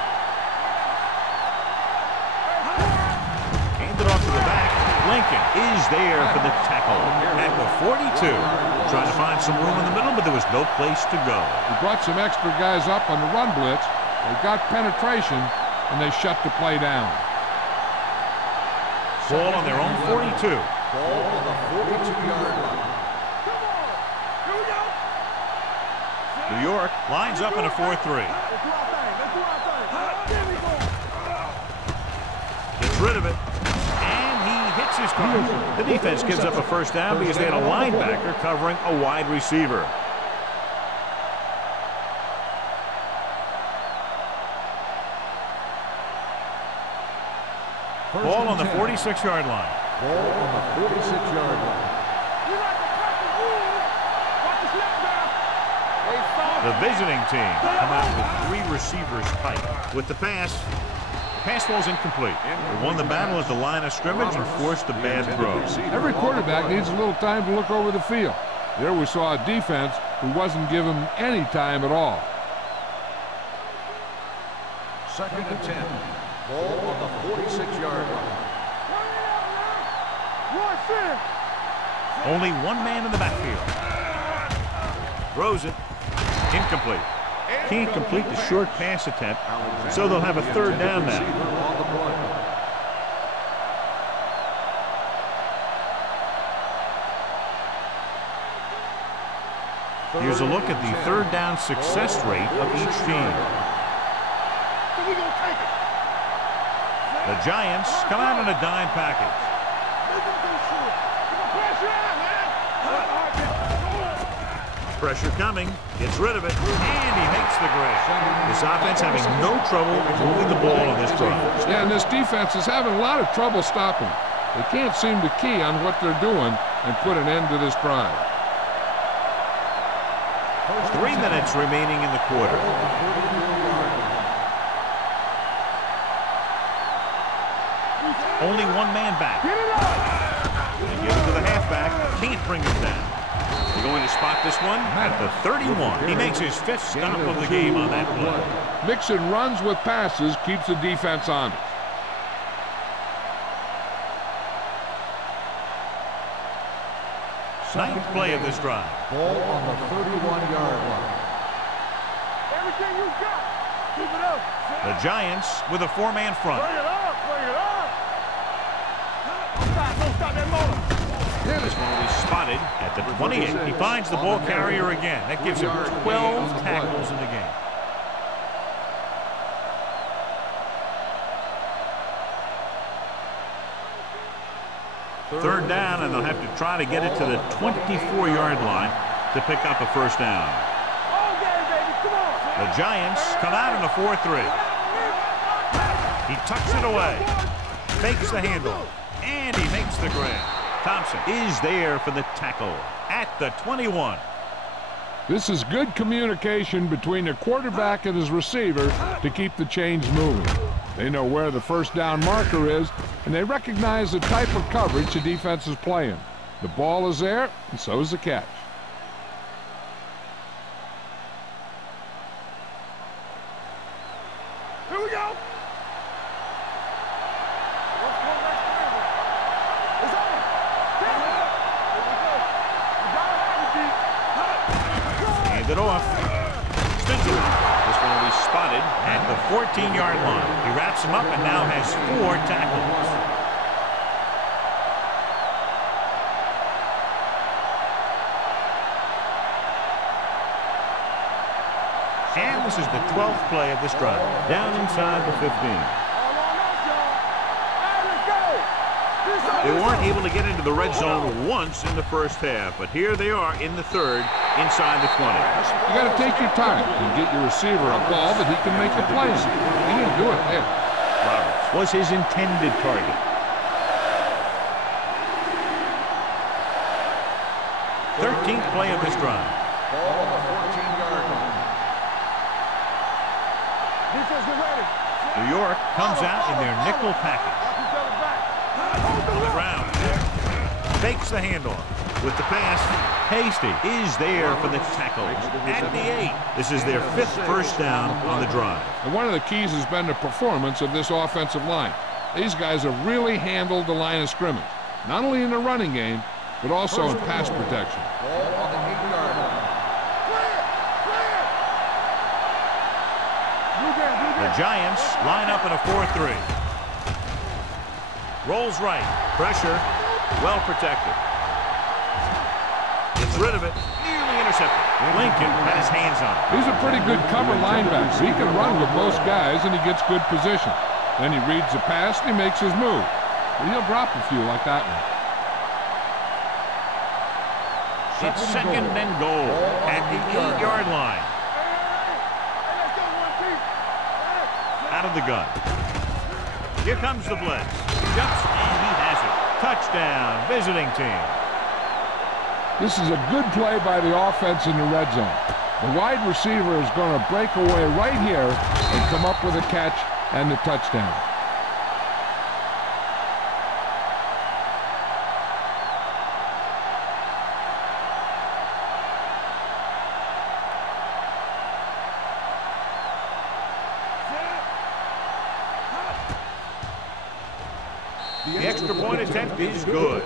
Handed off to the back. Lincoln is there for the tackle at the 42. Trying to find some room in the middle, but there was no place to go. He brought some extra guys up on the run blitz. They got penetration, and they shut the play down. Ball on their own 42. Ball on the 42-yard line. Come on. Here we go. New York lines up in a 4-3. Let's do our thing. Let's do our thing. There we go. Gets rid of it. And he hits his target. The defense gives up a first down because they had a linebacker covering a wide receiver. Ball on the 46-yard line. Ball on the 46-yard line. We like to cut the rules. Watch the snap now. They saw The visiting team come out with 3 receivers tight. With the pass falls incomplete. They won the battle at the line of scrimmage and forced a bad throw. Every quarterback needs a little time to look over the field. There we saw a defense who wasn't given any time at all. Second and 10. Ball on the 46-yard line. Only one man in the backfield. Throws it. Incomplete. Can't complete the short pass attempt, so they'll have a third down now. Here's a look at the third down success rate of each team. we gonna take it. The Giants come out in a dime package. Listen to short. Keep the pressure out, man. Pressure coming, gets rid of it, and he makes the grab. This offense having no trouble moving the ball on this drive. Yeah, and this defense is having a lot of trouble stopping. They can't seem to key on what they're doing and put an end to this drive. 3 minutes remaining in the quarter. Only one man back. Get it up. And give it to the halfback. Can't bring him down. They're going to spot this one at the 31. He makes his 5th stop of the game on that play. Mixing runs with passes keeps the defense honest. Ninth play of this drive. Ball on the 31-yard line. Everything you got. Keep it up. The Giants with a 4-man front. Bring it up. Bring it up. Don't stop that motor. This one will be spotted at the 28. He finds the ball carrier again. That gives him 12 tackles in the game. Third down, and they'll have to try to get it to the 24-yard line to pick up a first down. All game, baby. Come on. The Giants come out in a 4-3. He tucks it away, fakes the handle, and he makes the grab. Thompson is there for the tackle at the 21. This is good communication between the quarterback and his receiver to keep the chains moving. They know where the first down marker is, and they recognize the type of coverage the defense is playing. The ball is there, and so is the catch. Here we go. It's over. Hand it off. Stinson. This one will be spotted at the 14-yard line. He wraps him up and now has 4 tackles. And this is the 12th play of this drive. Down inside the 15. They weren't able to get into the red zone once in the first half, but here they are in the third, inside the 20. You got to take your time and get your receiver a ball that he can make a play. He didn't do it there. Roberts was his intended target. 13th play of this drive. Ball on the 14-yard line. Defense, get ready. New York comes out in their nickel package. On the ground. Fakes the handoff. With the pass, Hasty is there for the tackle at the 8. This is their 5th first down on the drive. And one of the keys has been the performance of this offensive line. These guys have really handled the line of scrimmage, not only in the running game, but also in pass protection. Ball on the 8-yard line. The Giants line up in a 4-3. Rolls right. Pressure. Well protected. Gets rid of it. Nearly intercepted. Lincoln had his hands on it. He's a pretty good cover linebacker. He can run with most guys, and he gets good position. Then he reads the pass, and he makes his move. But he'll drop a few like that one. It's second and goal at the 8-yard line. Out of the gun. Here comes the blitz. Jumps, and he has it. Touchdown, visiting team. This is a good play by the offense in the red zone. The wide receiver is going to break away right here and come up with a catch and the touchdown. The extra point attempt is good.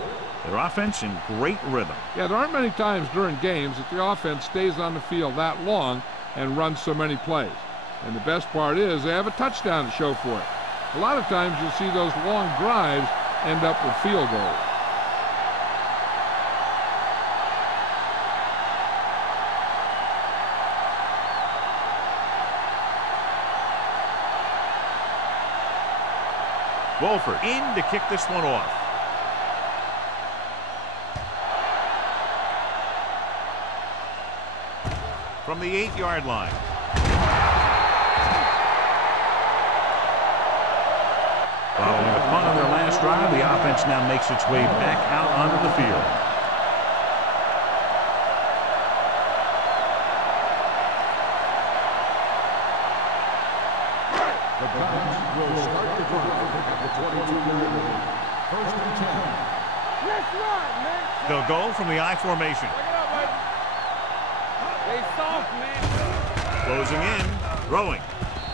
Their offense in great rhythm. Yeah, there aren't many times during games that the offense stays on the field that long and runs so many plays. And the best part is they have a touchdown to show for it. A lot of times you'll see those long drives end up with field goals. Wolford in to kick this one off. From the 8-yard line. Following a punt on their last drive, the offense now makes its way back out onto the field. The Browns will start the drive at the 22-yard line. First and 10. Let's run, man. They'll go from the I formation. They soft, man. Closing in, throwing.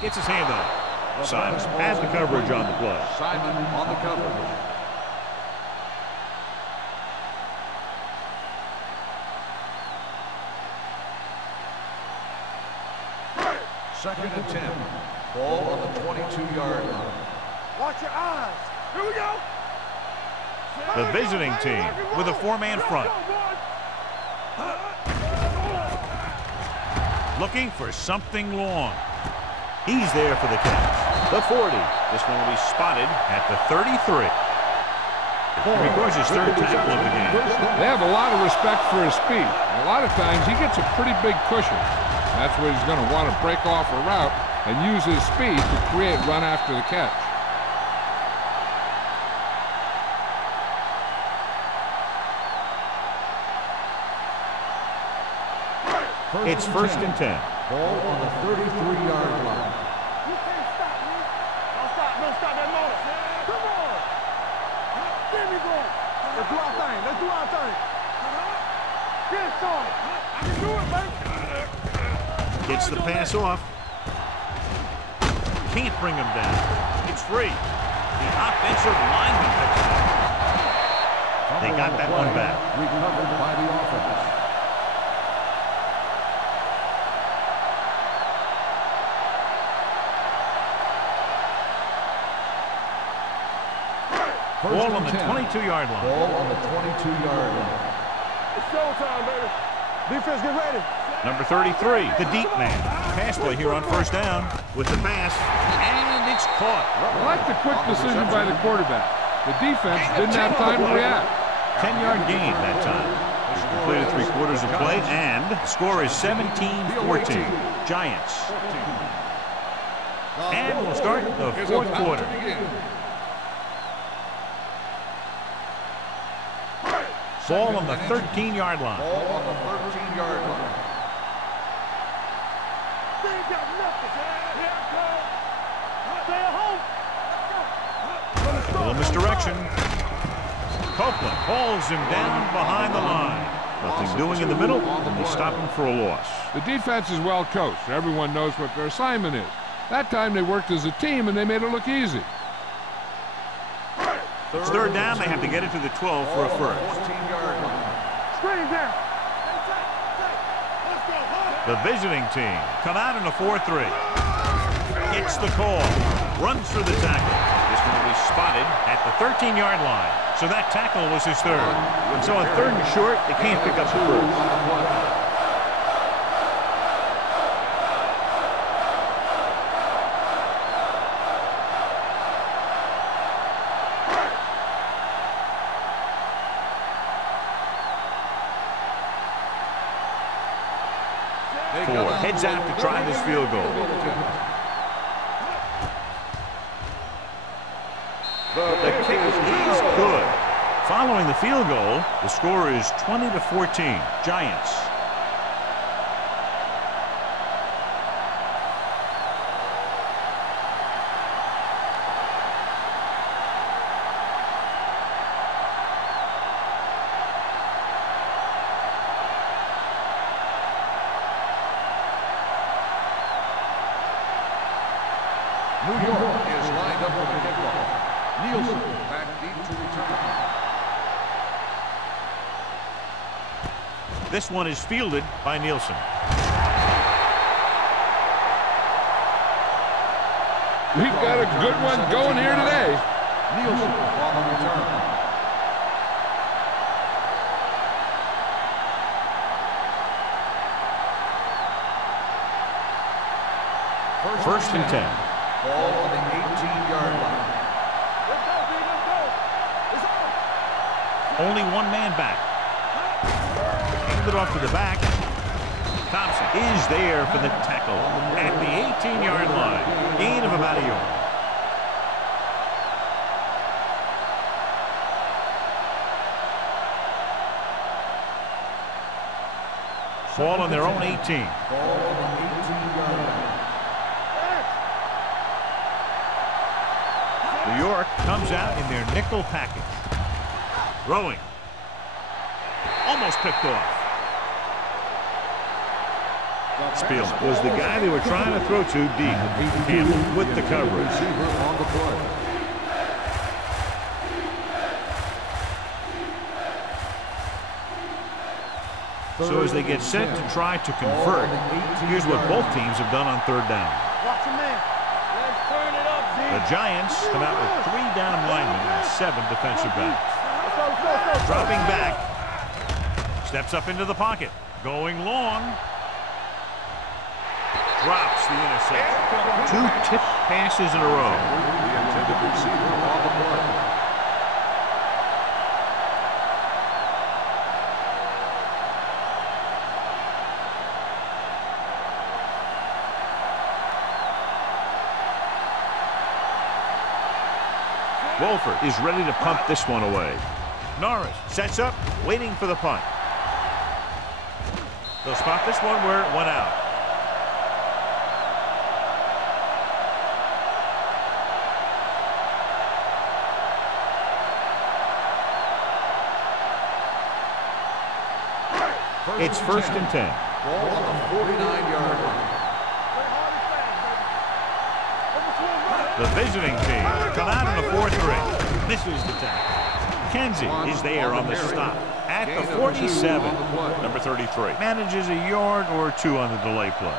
Gets his hand on it. Simon has the coverage on the play. Simon on the coverage. Second and 10. Ball on the 22-yard line. Watch your eyes. Here we go. The visiting team with a 4-man front. Looking for something long. He's there for the catch. The 40. This one will be spotted at the 33. He scores his third tackle of the game. They have a lot of respect for his speed. A lot of times he gets a pretty big cushion. That's where he's going to want to break off a route and use his speed to create run after the catch. It's first and 10. Ball on the 33-yard line. You can't stop me. Don't stop. Don't stop that motor. Come on. Get me going. Let's do our thing. Let's do our thing. Get it started. I can do it, man. Gets the pass off. Can't bring him down. It's free. The offensive lineman picks it up. They got that one back. Recovered by the offense. Ball on the 22-yard line. Ball on the 22-yard line. It's showtime, baby. Defense, get ready. Number 33, the deep man. Pass play here on first down with the pass, and it's caught. I like the quick decision by the quarterback. The defense didn't have time to react. 10-yard gain that time. Completed 3 quarters of play, and the score is 17-14. Giants. And we'll start the fourth quarter. Ball on the 13-yard line. Ball on the 13-yard line. They ain't got nothing. Stay at home. A little misdirection. Copeland hauls him down behind the line. Nothing doing in the middle, and they stop him for a loss. The defense is well coached. Everyone knows what their assignment is. That time they worked as a team and they made it look easy. It's third down. They have to get it to the 12 for a first. 14-yard line. Screen down. The visiting team come out in a 4-3. Gets the call. Runs through the tackle. This one will be spotted at the 13-yard line. So that tackle was his third. And so on third and short, they can't pick up the first. Heads out to try this field goal. The kick is good. Following the field goal, the score is 20-14. Giants. New York is lined up for the kickoff. Nielsen back deep to return. This one is fielded by Nielsen. We've got a good one going here today. Nielsen on the return. First and 10. Ball on the 18-yard line. Only one man back. Hand it off to the back. Thompson is there for the tackle at the 18-yard line. Gain of about a yard. Ball on their own 18. Ball on the 18-yard line. New York comes out in their nickel package. Throwing. Almost picked off. Spielman was the guy they were trying to throw to deep. Campbell with the coverage. On the play. So as they get set to try to convert, here's what both teams have done on third down. Watch your man. Let's turn it up, Z. The Giants come out with 3 down linemen and 7 defensive backs. Let's go. Dropping back. Steps up into the pocket. Going long. Drops the interception. 2 tip passes in a row. The intended receiver on the play. Wolford is ready to punt this one away. Norris sets up, waiting for the punt. They'll spot this one where it went out. It's 1st and 10. Ball on the 49-yard line. The visiting team come out in a 4-3. Misses the tackle. Kenzie is there on the stop at the 47. Number 33 manages a yard or 2 on the delay play.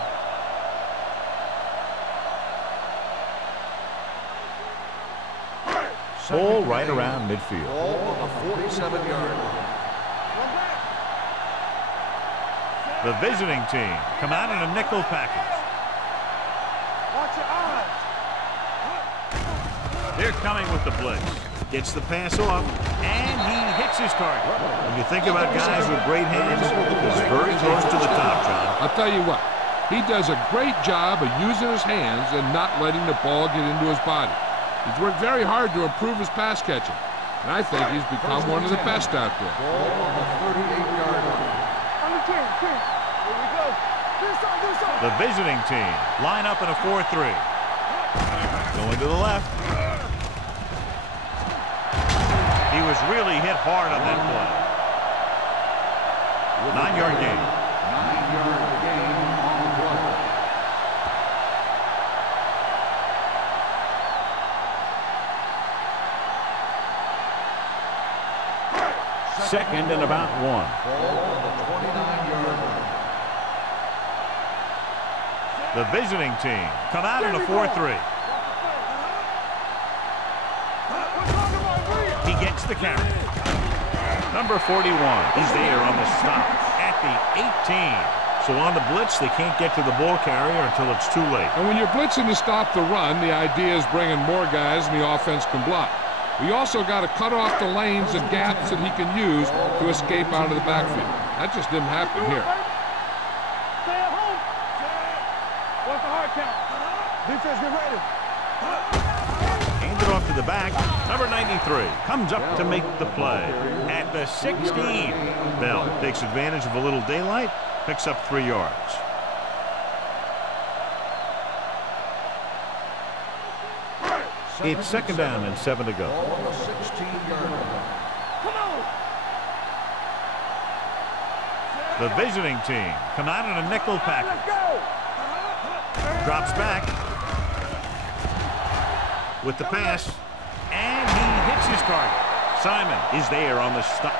Ball right around midfield. Ball on the 47-yard line. The visiting team come out in a nickel package. Watch your eyes. They're coming with the blitz. Gets the pass off, and he hits his target. When you think about guys with great hands, he's very close to the top, John. I'll tell you what, he does a great job of using his hands and not letting the ball get into his body. He's worked very hard to improve his pass catching, and I think he's become one of the best out there. Ball on the 38-yard line. Under 10. Here we go. This side. The visiting team line up in a 4-3. Going to the left. He was really hit hard on that play. 9-yard gain. 9-yard gain on the play. Second and about 1. Ball on the 29-yard line. The visiting team come out in a 4-3. He gets the carry. Number 41 is there on the stop at the 18. So on the blitz, they can't get to the ball carrier until it's too late. And when you're blitzing to stop the run, the idea is bringing more guys and the offense can block. We also got to cut off the lanes and gaps that he can use to escape out of the backfield. That just didn't happen here. Stay at home. What's the hard count? Defense, get ready. Hand it off to the back. Number 93 comes up to make the play at the 16. Bell takes advantage of a little daylight, picks up 3 yards. It's 2nd down and 7 to go. Ball on the 16-yard line. Come on. The visiting team come out in a nickel package. Let's go. Drops back with the pass, and he hits his target. Simon is there on the stop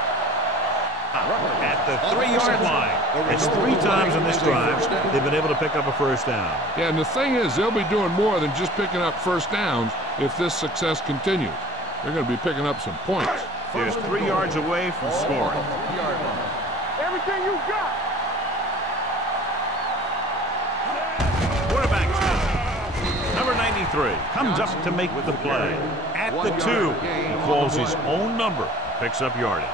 at the 3-yard line. It's 3 times in this drive they've been able to pick up a 1st down. Yeah, and the thing is, they'll be doing more than just picking up 1st downs if this success continues. They're going to be picking up some points. They're 3 yards away from scoring. Everything you got. Quarterback snap. Number 93 comes up to make the play at the 2. He calls his own number, picks up yardage.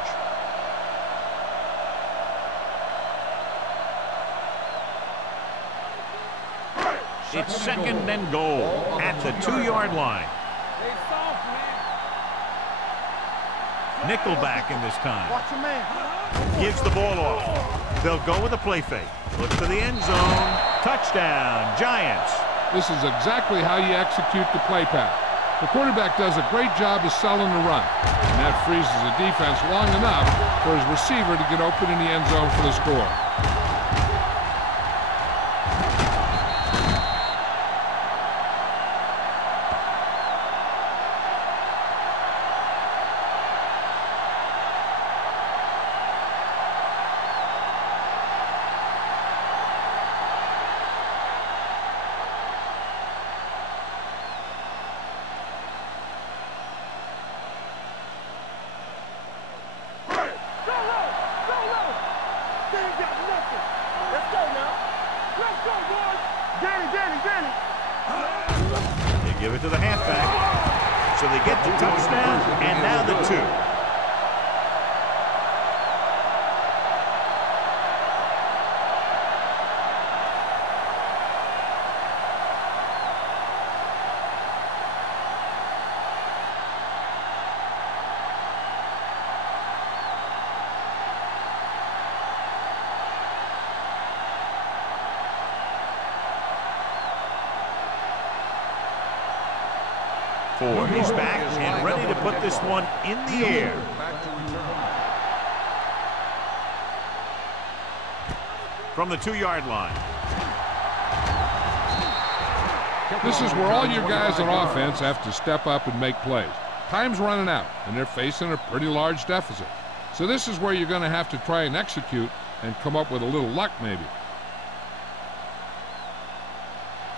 It's second and goal at the 2-yard line. They soft, man. Nickelback in this time. Watch your man. Gives the ball off. They'll go with a play fake. Look for the end zone. Touchdown, Giants. This is exactly how you execute the play pass. The quarterback does a great job of selling the run, and that freezes the defense long enough for his receiver to get open in the end zone for the score. They give it to the halfback. So they get the touchdown, and now the 2. He's back and ready to put this one in the air. From the 2-yard line. This is where all your guys on offense have to step up and make plays. Time's running out, and they're facing a pretty large deficit. So this is where you're going to have to try and execute and come up with a little luck, maybe.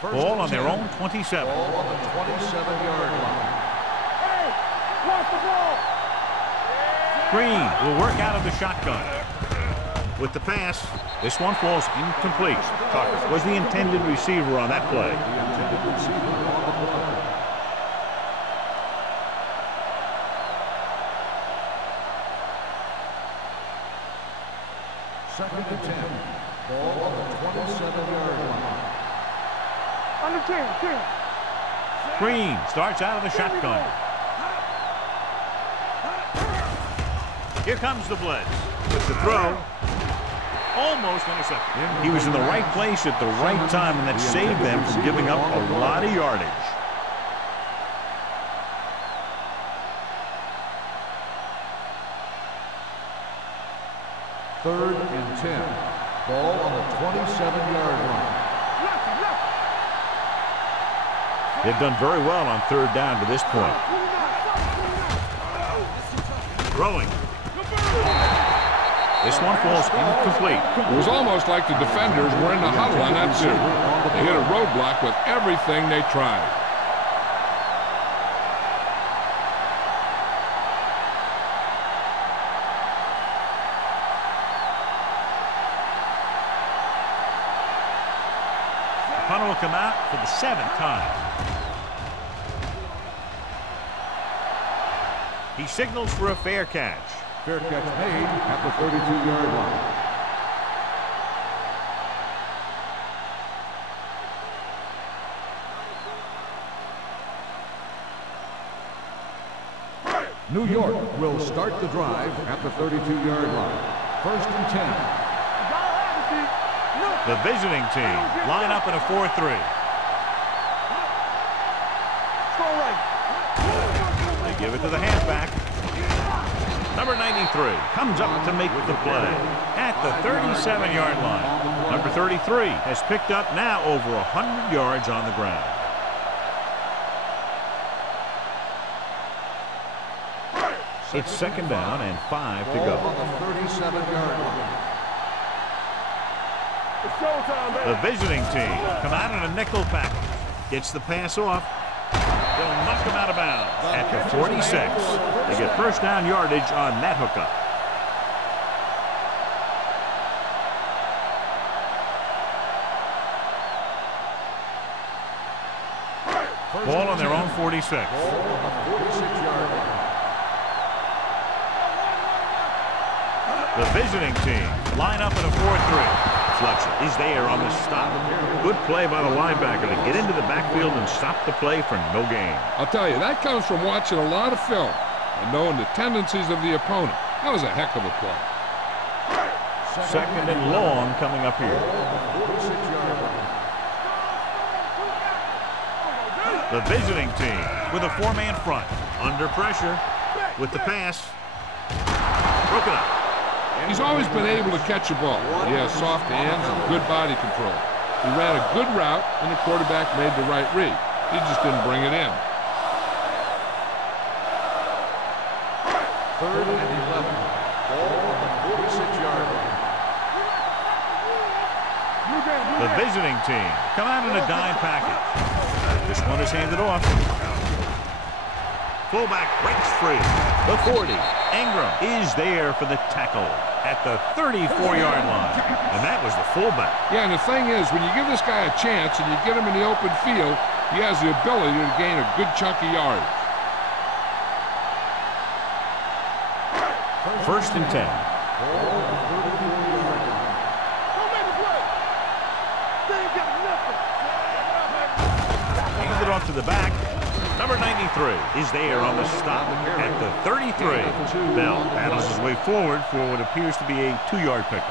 Ball on their own 27. Ball on the 27-yard line. Hey, watch the ball. Green will work out of the shotgun. With the pass, this one falls incomplete. Tucker was the intended receiver on that play. The intended receiver on the play. Second and 10. Ball on the 27-yard line. Under 10. Green starts out of the shotgun. Here comes the blitz. With the throw. Almost intercepted. He was in the right place at the right time, and that saved them from giving up a lot of yardage. Third and 10. Ball on the 27-yard line. They've done very well on third down to this point. Throwing. This one falls incomplete. It was almost like the defenders were in the huddle on that too. They hit a roadblock with everything they tried. The punter will come out for the 7th time. He signals for a fair catch. Fair catch made at the 32-yard line. New York will start the drive at the 32-yard line. First and 10. The visiting team line up in a 4-3. They give it to the halfback. Number 93 comes up to make the play at the 37-yard line. Number 33 has picked up now over 100 yards on the ground. It's second down and 5 to go. On the 37-yard line. The visiting team come out in a nickel package. Gets the pass off. They'll knock him out of bounds at the 46. They get first down yardage on that hookup. Ball on their own 46. Ball on the 46-yard line. The visiting team line up in a 4-3. deflection is there on the stop. Good play by the linebacker to get into the backfield and stop the play for no gain. I'll tell you, that comes from watching a lot of film and knowing the tendencies of the opponent. That was a heck of a play. Second and long coming up here. The visiting team with a four-man front. Under pressure with the pass. Broken up. He's always been able to catch a ball. He has soft hands and good body control. He ran a good route, and the quarterback made the right read. He just didn't bring it in. Third and 11. Ball on the 46-yard line. The visiting team come out in a dime package. This one is handed off. Fullback breaks free. The 40. Ingram is there for the tackle at the 34-yard line. And that was the fullback. Yeah, and the thing is, when you give this guy a chance and you get him in the open field, he has the ability to gain a good chunk of yards. First and 10. Hands it off to the back. Number 93 is there on the stop at the 33. Bell battles his way forward for what appears to be a 2-yard pickup.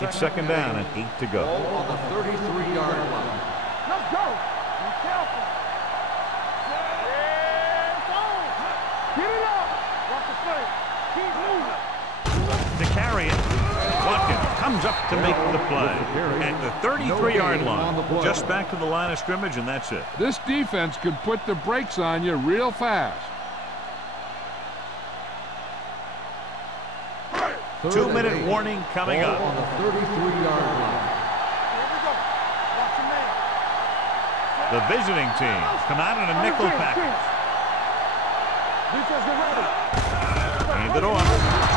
It's second down and 8 to go. Ball on the 33-yard line. Let's go. Be careful. Get it up. Watch the play. Keep moving. To carry it, Watkins comes up to make the play at the 33-yard line. Just back to the line of scrimmage, and that's it. This defense could put the brakes on you real fast. 2-minute warning coming up. On the 33-yard line. Here we go. Watch your man. The visiting team come out in a nickel package. Defense get ready. Hand it off.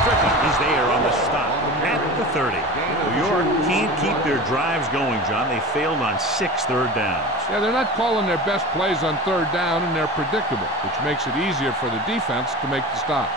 Strickland is there on the stop at the 30. New York can't keep their drives going, John. They failed on 6 third downs. Yeah, they're not calling their best plays on third down, and they're predictable, which makes it easier for the defense to make the stop.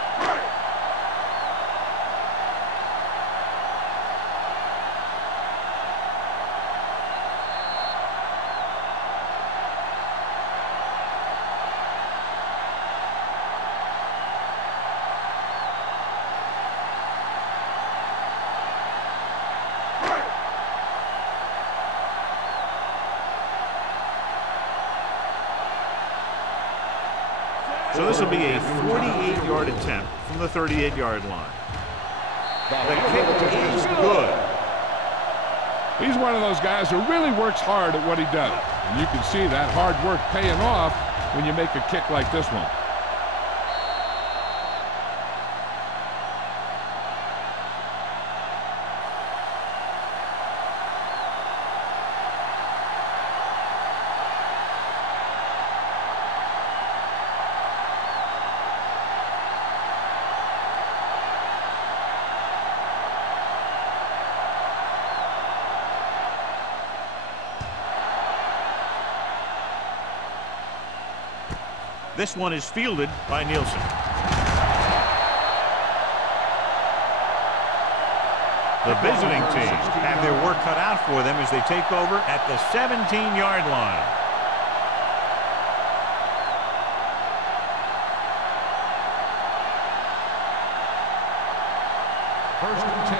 So this will be a 48-yard attempt from the 38-yard line. The kick is good. He's one of those guys who really works hard at what he does. And you can see that hard work paying off when you make a kick like this one. This one is fielded by Nielsen. The visiting team have their work cut out for them as they take over at the 17-yard line. First and 10.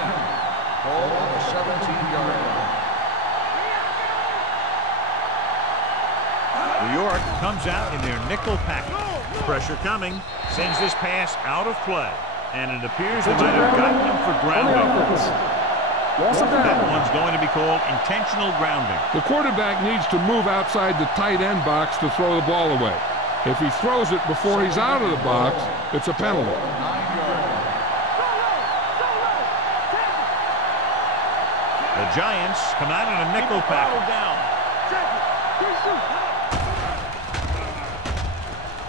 Ball on the 17-yard line. New York comes out in their nickel package. Pressure coming, sends this pass out of play. And it appears they might have gotten him for grounding. That one's going to be called intentional grounding. The quarterback needs to move outside the tight end box to throw the ball away. If he throws it before he's out of the box, it's a penalty. 9-yard line. The Giants come out in a nickel package.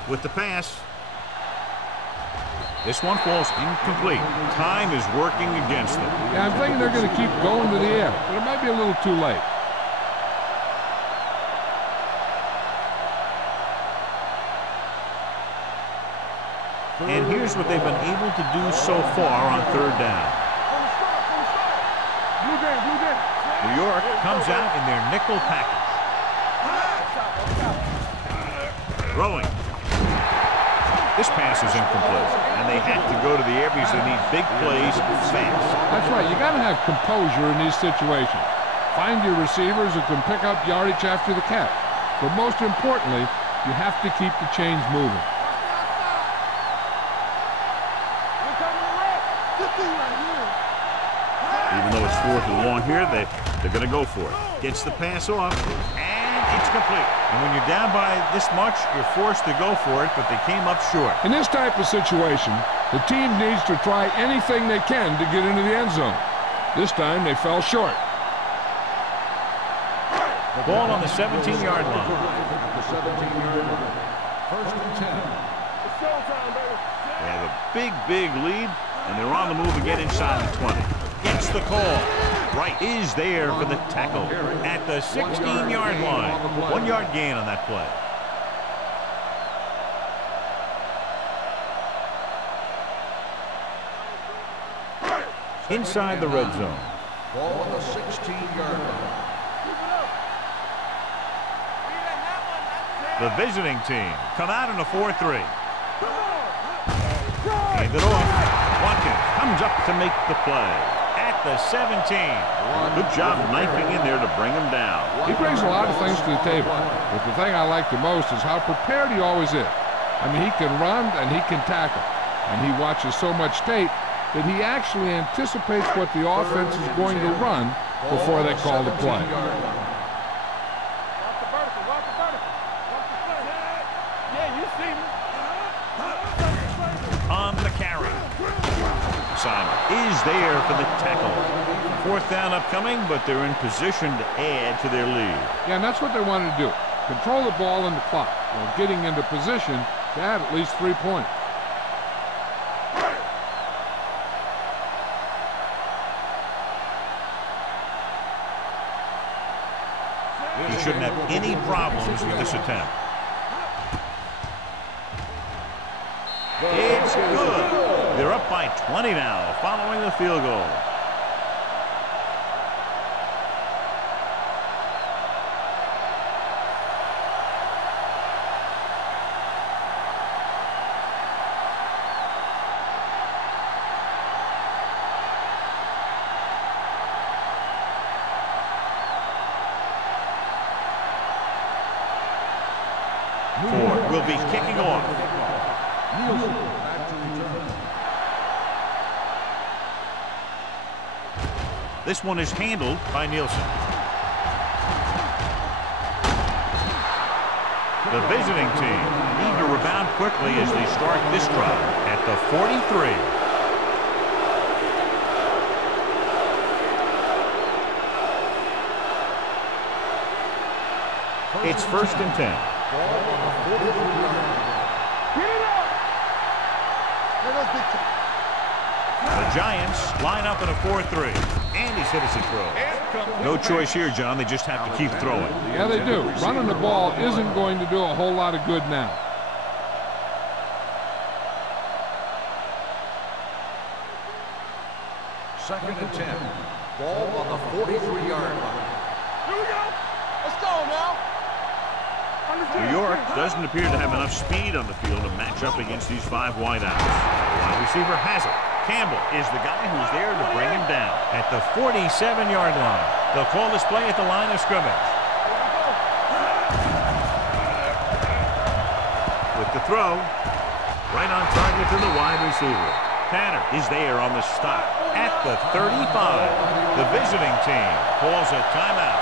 With the pass. This one falls incomplete. Time is working against them. Yeah, I'm thinking they're going to keep going to the air, but it might be a little too late. And And here's what they've been able to do so far on third down. New York comes out in their nickel package. Throwing. This pass is incomplete, and they have to go to the air because they need big plays fast. That's right. You got to have composure in these situations. Find your receivers who can pick up yardage after the catch. But most importantly, you have to keep the chains moving. Even though it's 4th and long here, they're going to go for it. Gets the pass off, and it's complete. And when you're down by this much, you're forced to go for it, but they came up short. In this type of situation, the team needs to try anything they can to get into the end zone. This time, they fell short. Ball on the 17-yard line. First and 10. They have a big lead, and they're on the move again inside the 20. Gets the call. Right is there for the tackle at the 16-yard line. 1-yard gain on that play. Inside the red zone. Ball on the 16-yard line. The visiting team come out in a 4-3. Hand it off. Watkins comes up to make the play. At the 17. Good job knifing in there to bring him down. He brings a lot of things to the table, but the thing I like the most is how prepared he always is. I mean, he can run and he can tackle, and he watches so much tape that he actually anticipates what the offense is going to run before they call the play. On the carry. Simon is there for the tackle. 4th down upcoming, but they're in position to add to their lead. Yeah, and that's what they wanted to do. Control the ball and the clock while getting into position to add at least 3 points. He shouldn't have any problems with this attempt. It's good. They're up by 20 now following the field goal. Ford will be kicking off. This one is handled by Nielsen. The visiting team need to rebound quickly as they start this drive at the 43. It's 1st and 10. The Giants line up in a 4-3. And he's hit us a throw. No choice here, John. They just have to keep throwing. Yeah, they do. Running the ball isn't going to do a whole lot of good now. Second and 10. Ball on the 43-yard line. Here we go. Let's go now. New York doesn't appear to have enough speed on the field to match up against these 5 wideouts. The wide receiver has it. Campbell is the guy who's there to bring him down at the 47-yard line. They'll call this play at the line of scrimmage. With the throw, right on target to the wide receiver. Tanner is there on the stop at the 35. The visiting team calls a timeout.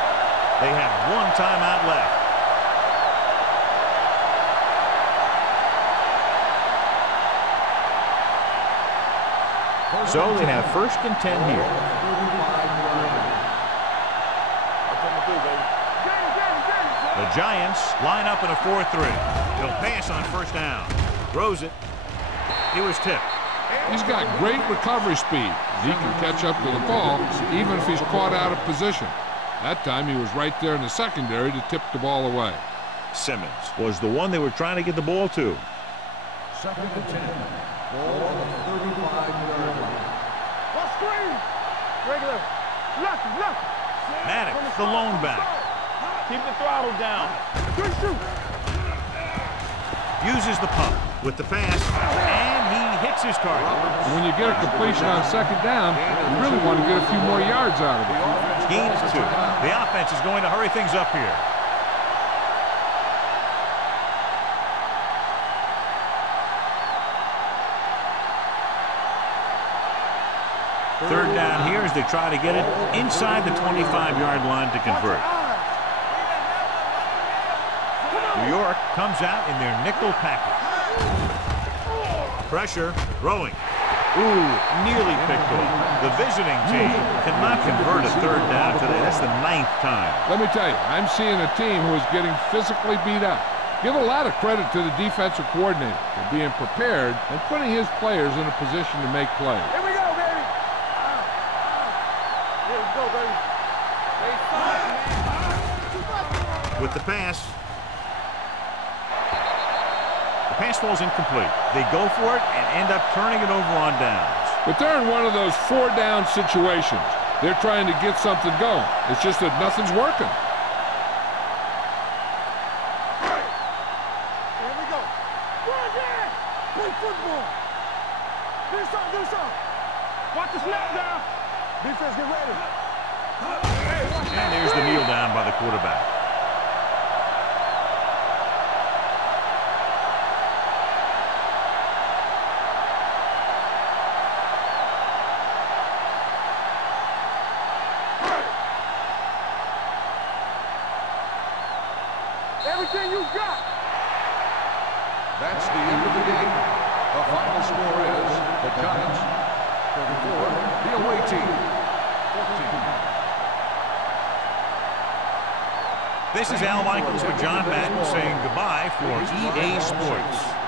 They have 1 timeout left. So they have 1st and 10 here. The Giants line up in a 4-3. He'll pass on 1st down. Throws it. He was tipped. He's got great recovery speed. He can catch up to the ball even if he's caught out of position. That time he was right there in the secondary to tip the ball away. Simmons was the one they were trying to get the ball to. Second and 10. Ball on the 35-yard line. What screen? Regular. Left. Maddox, the lone back. Keep the throttle down. Good shoot. Uses the pump with the pass, and he hits his target. When you get a completion on second down, you really want to get a few more yards out of it. Gains 2. The offense is going to hurry things up here. Third down here as they try to get it inside the 25-yard line to convert. New York comes out in their nickel package. Pressure, throwing. Ooh, nearly picked off. The visiting team cannot convert a third down today. That's the 9th time. Let me tell you, I'm seeing a team who is getting physically beat up. Give a lot of credit to the defensive coordinator for being prepared and putting his players in a position to make plays. Here we go, baby. Here we go, baby. With the pass. The pass falls incomplete. They go for it and end up turning it over on downs. But they're in one of those 4-down situations. They're trying to get something going. It's just that nothing's working. Here we go. Go again. Play football. Do something. Watch the snap down. Defense, get ready. And there's the kneel down by the quarterback. Everything you got. That's the end of the game. The final score is the Giants 34, the away team 14. This is Al Michaels with John Madden saying goodbye for EA Sports.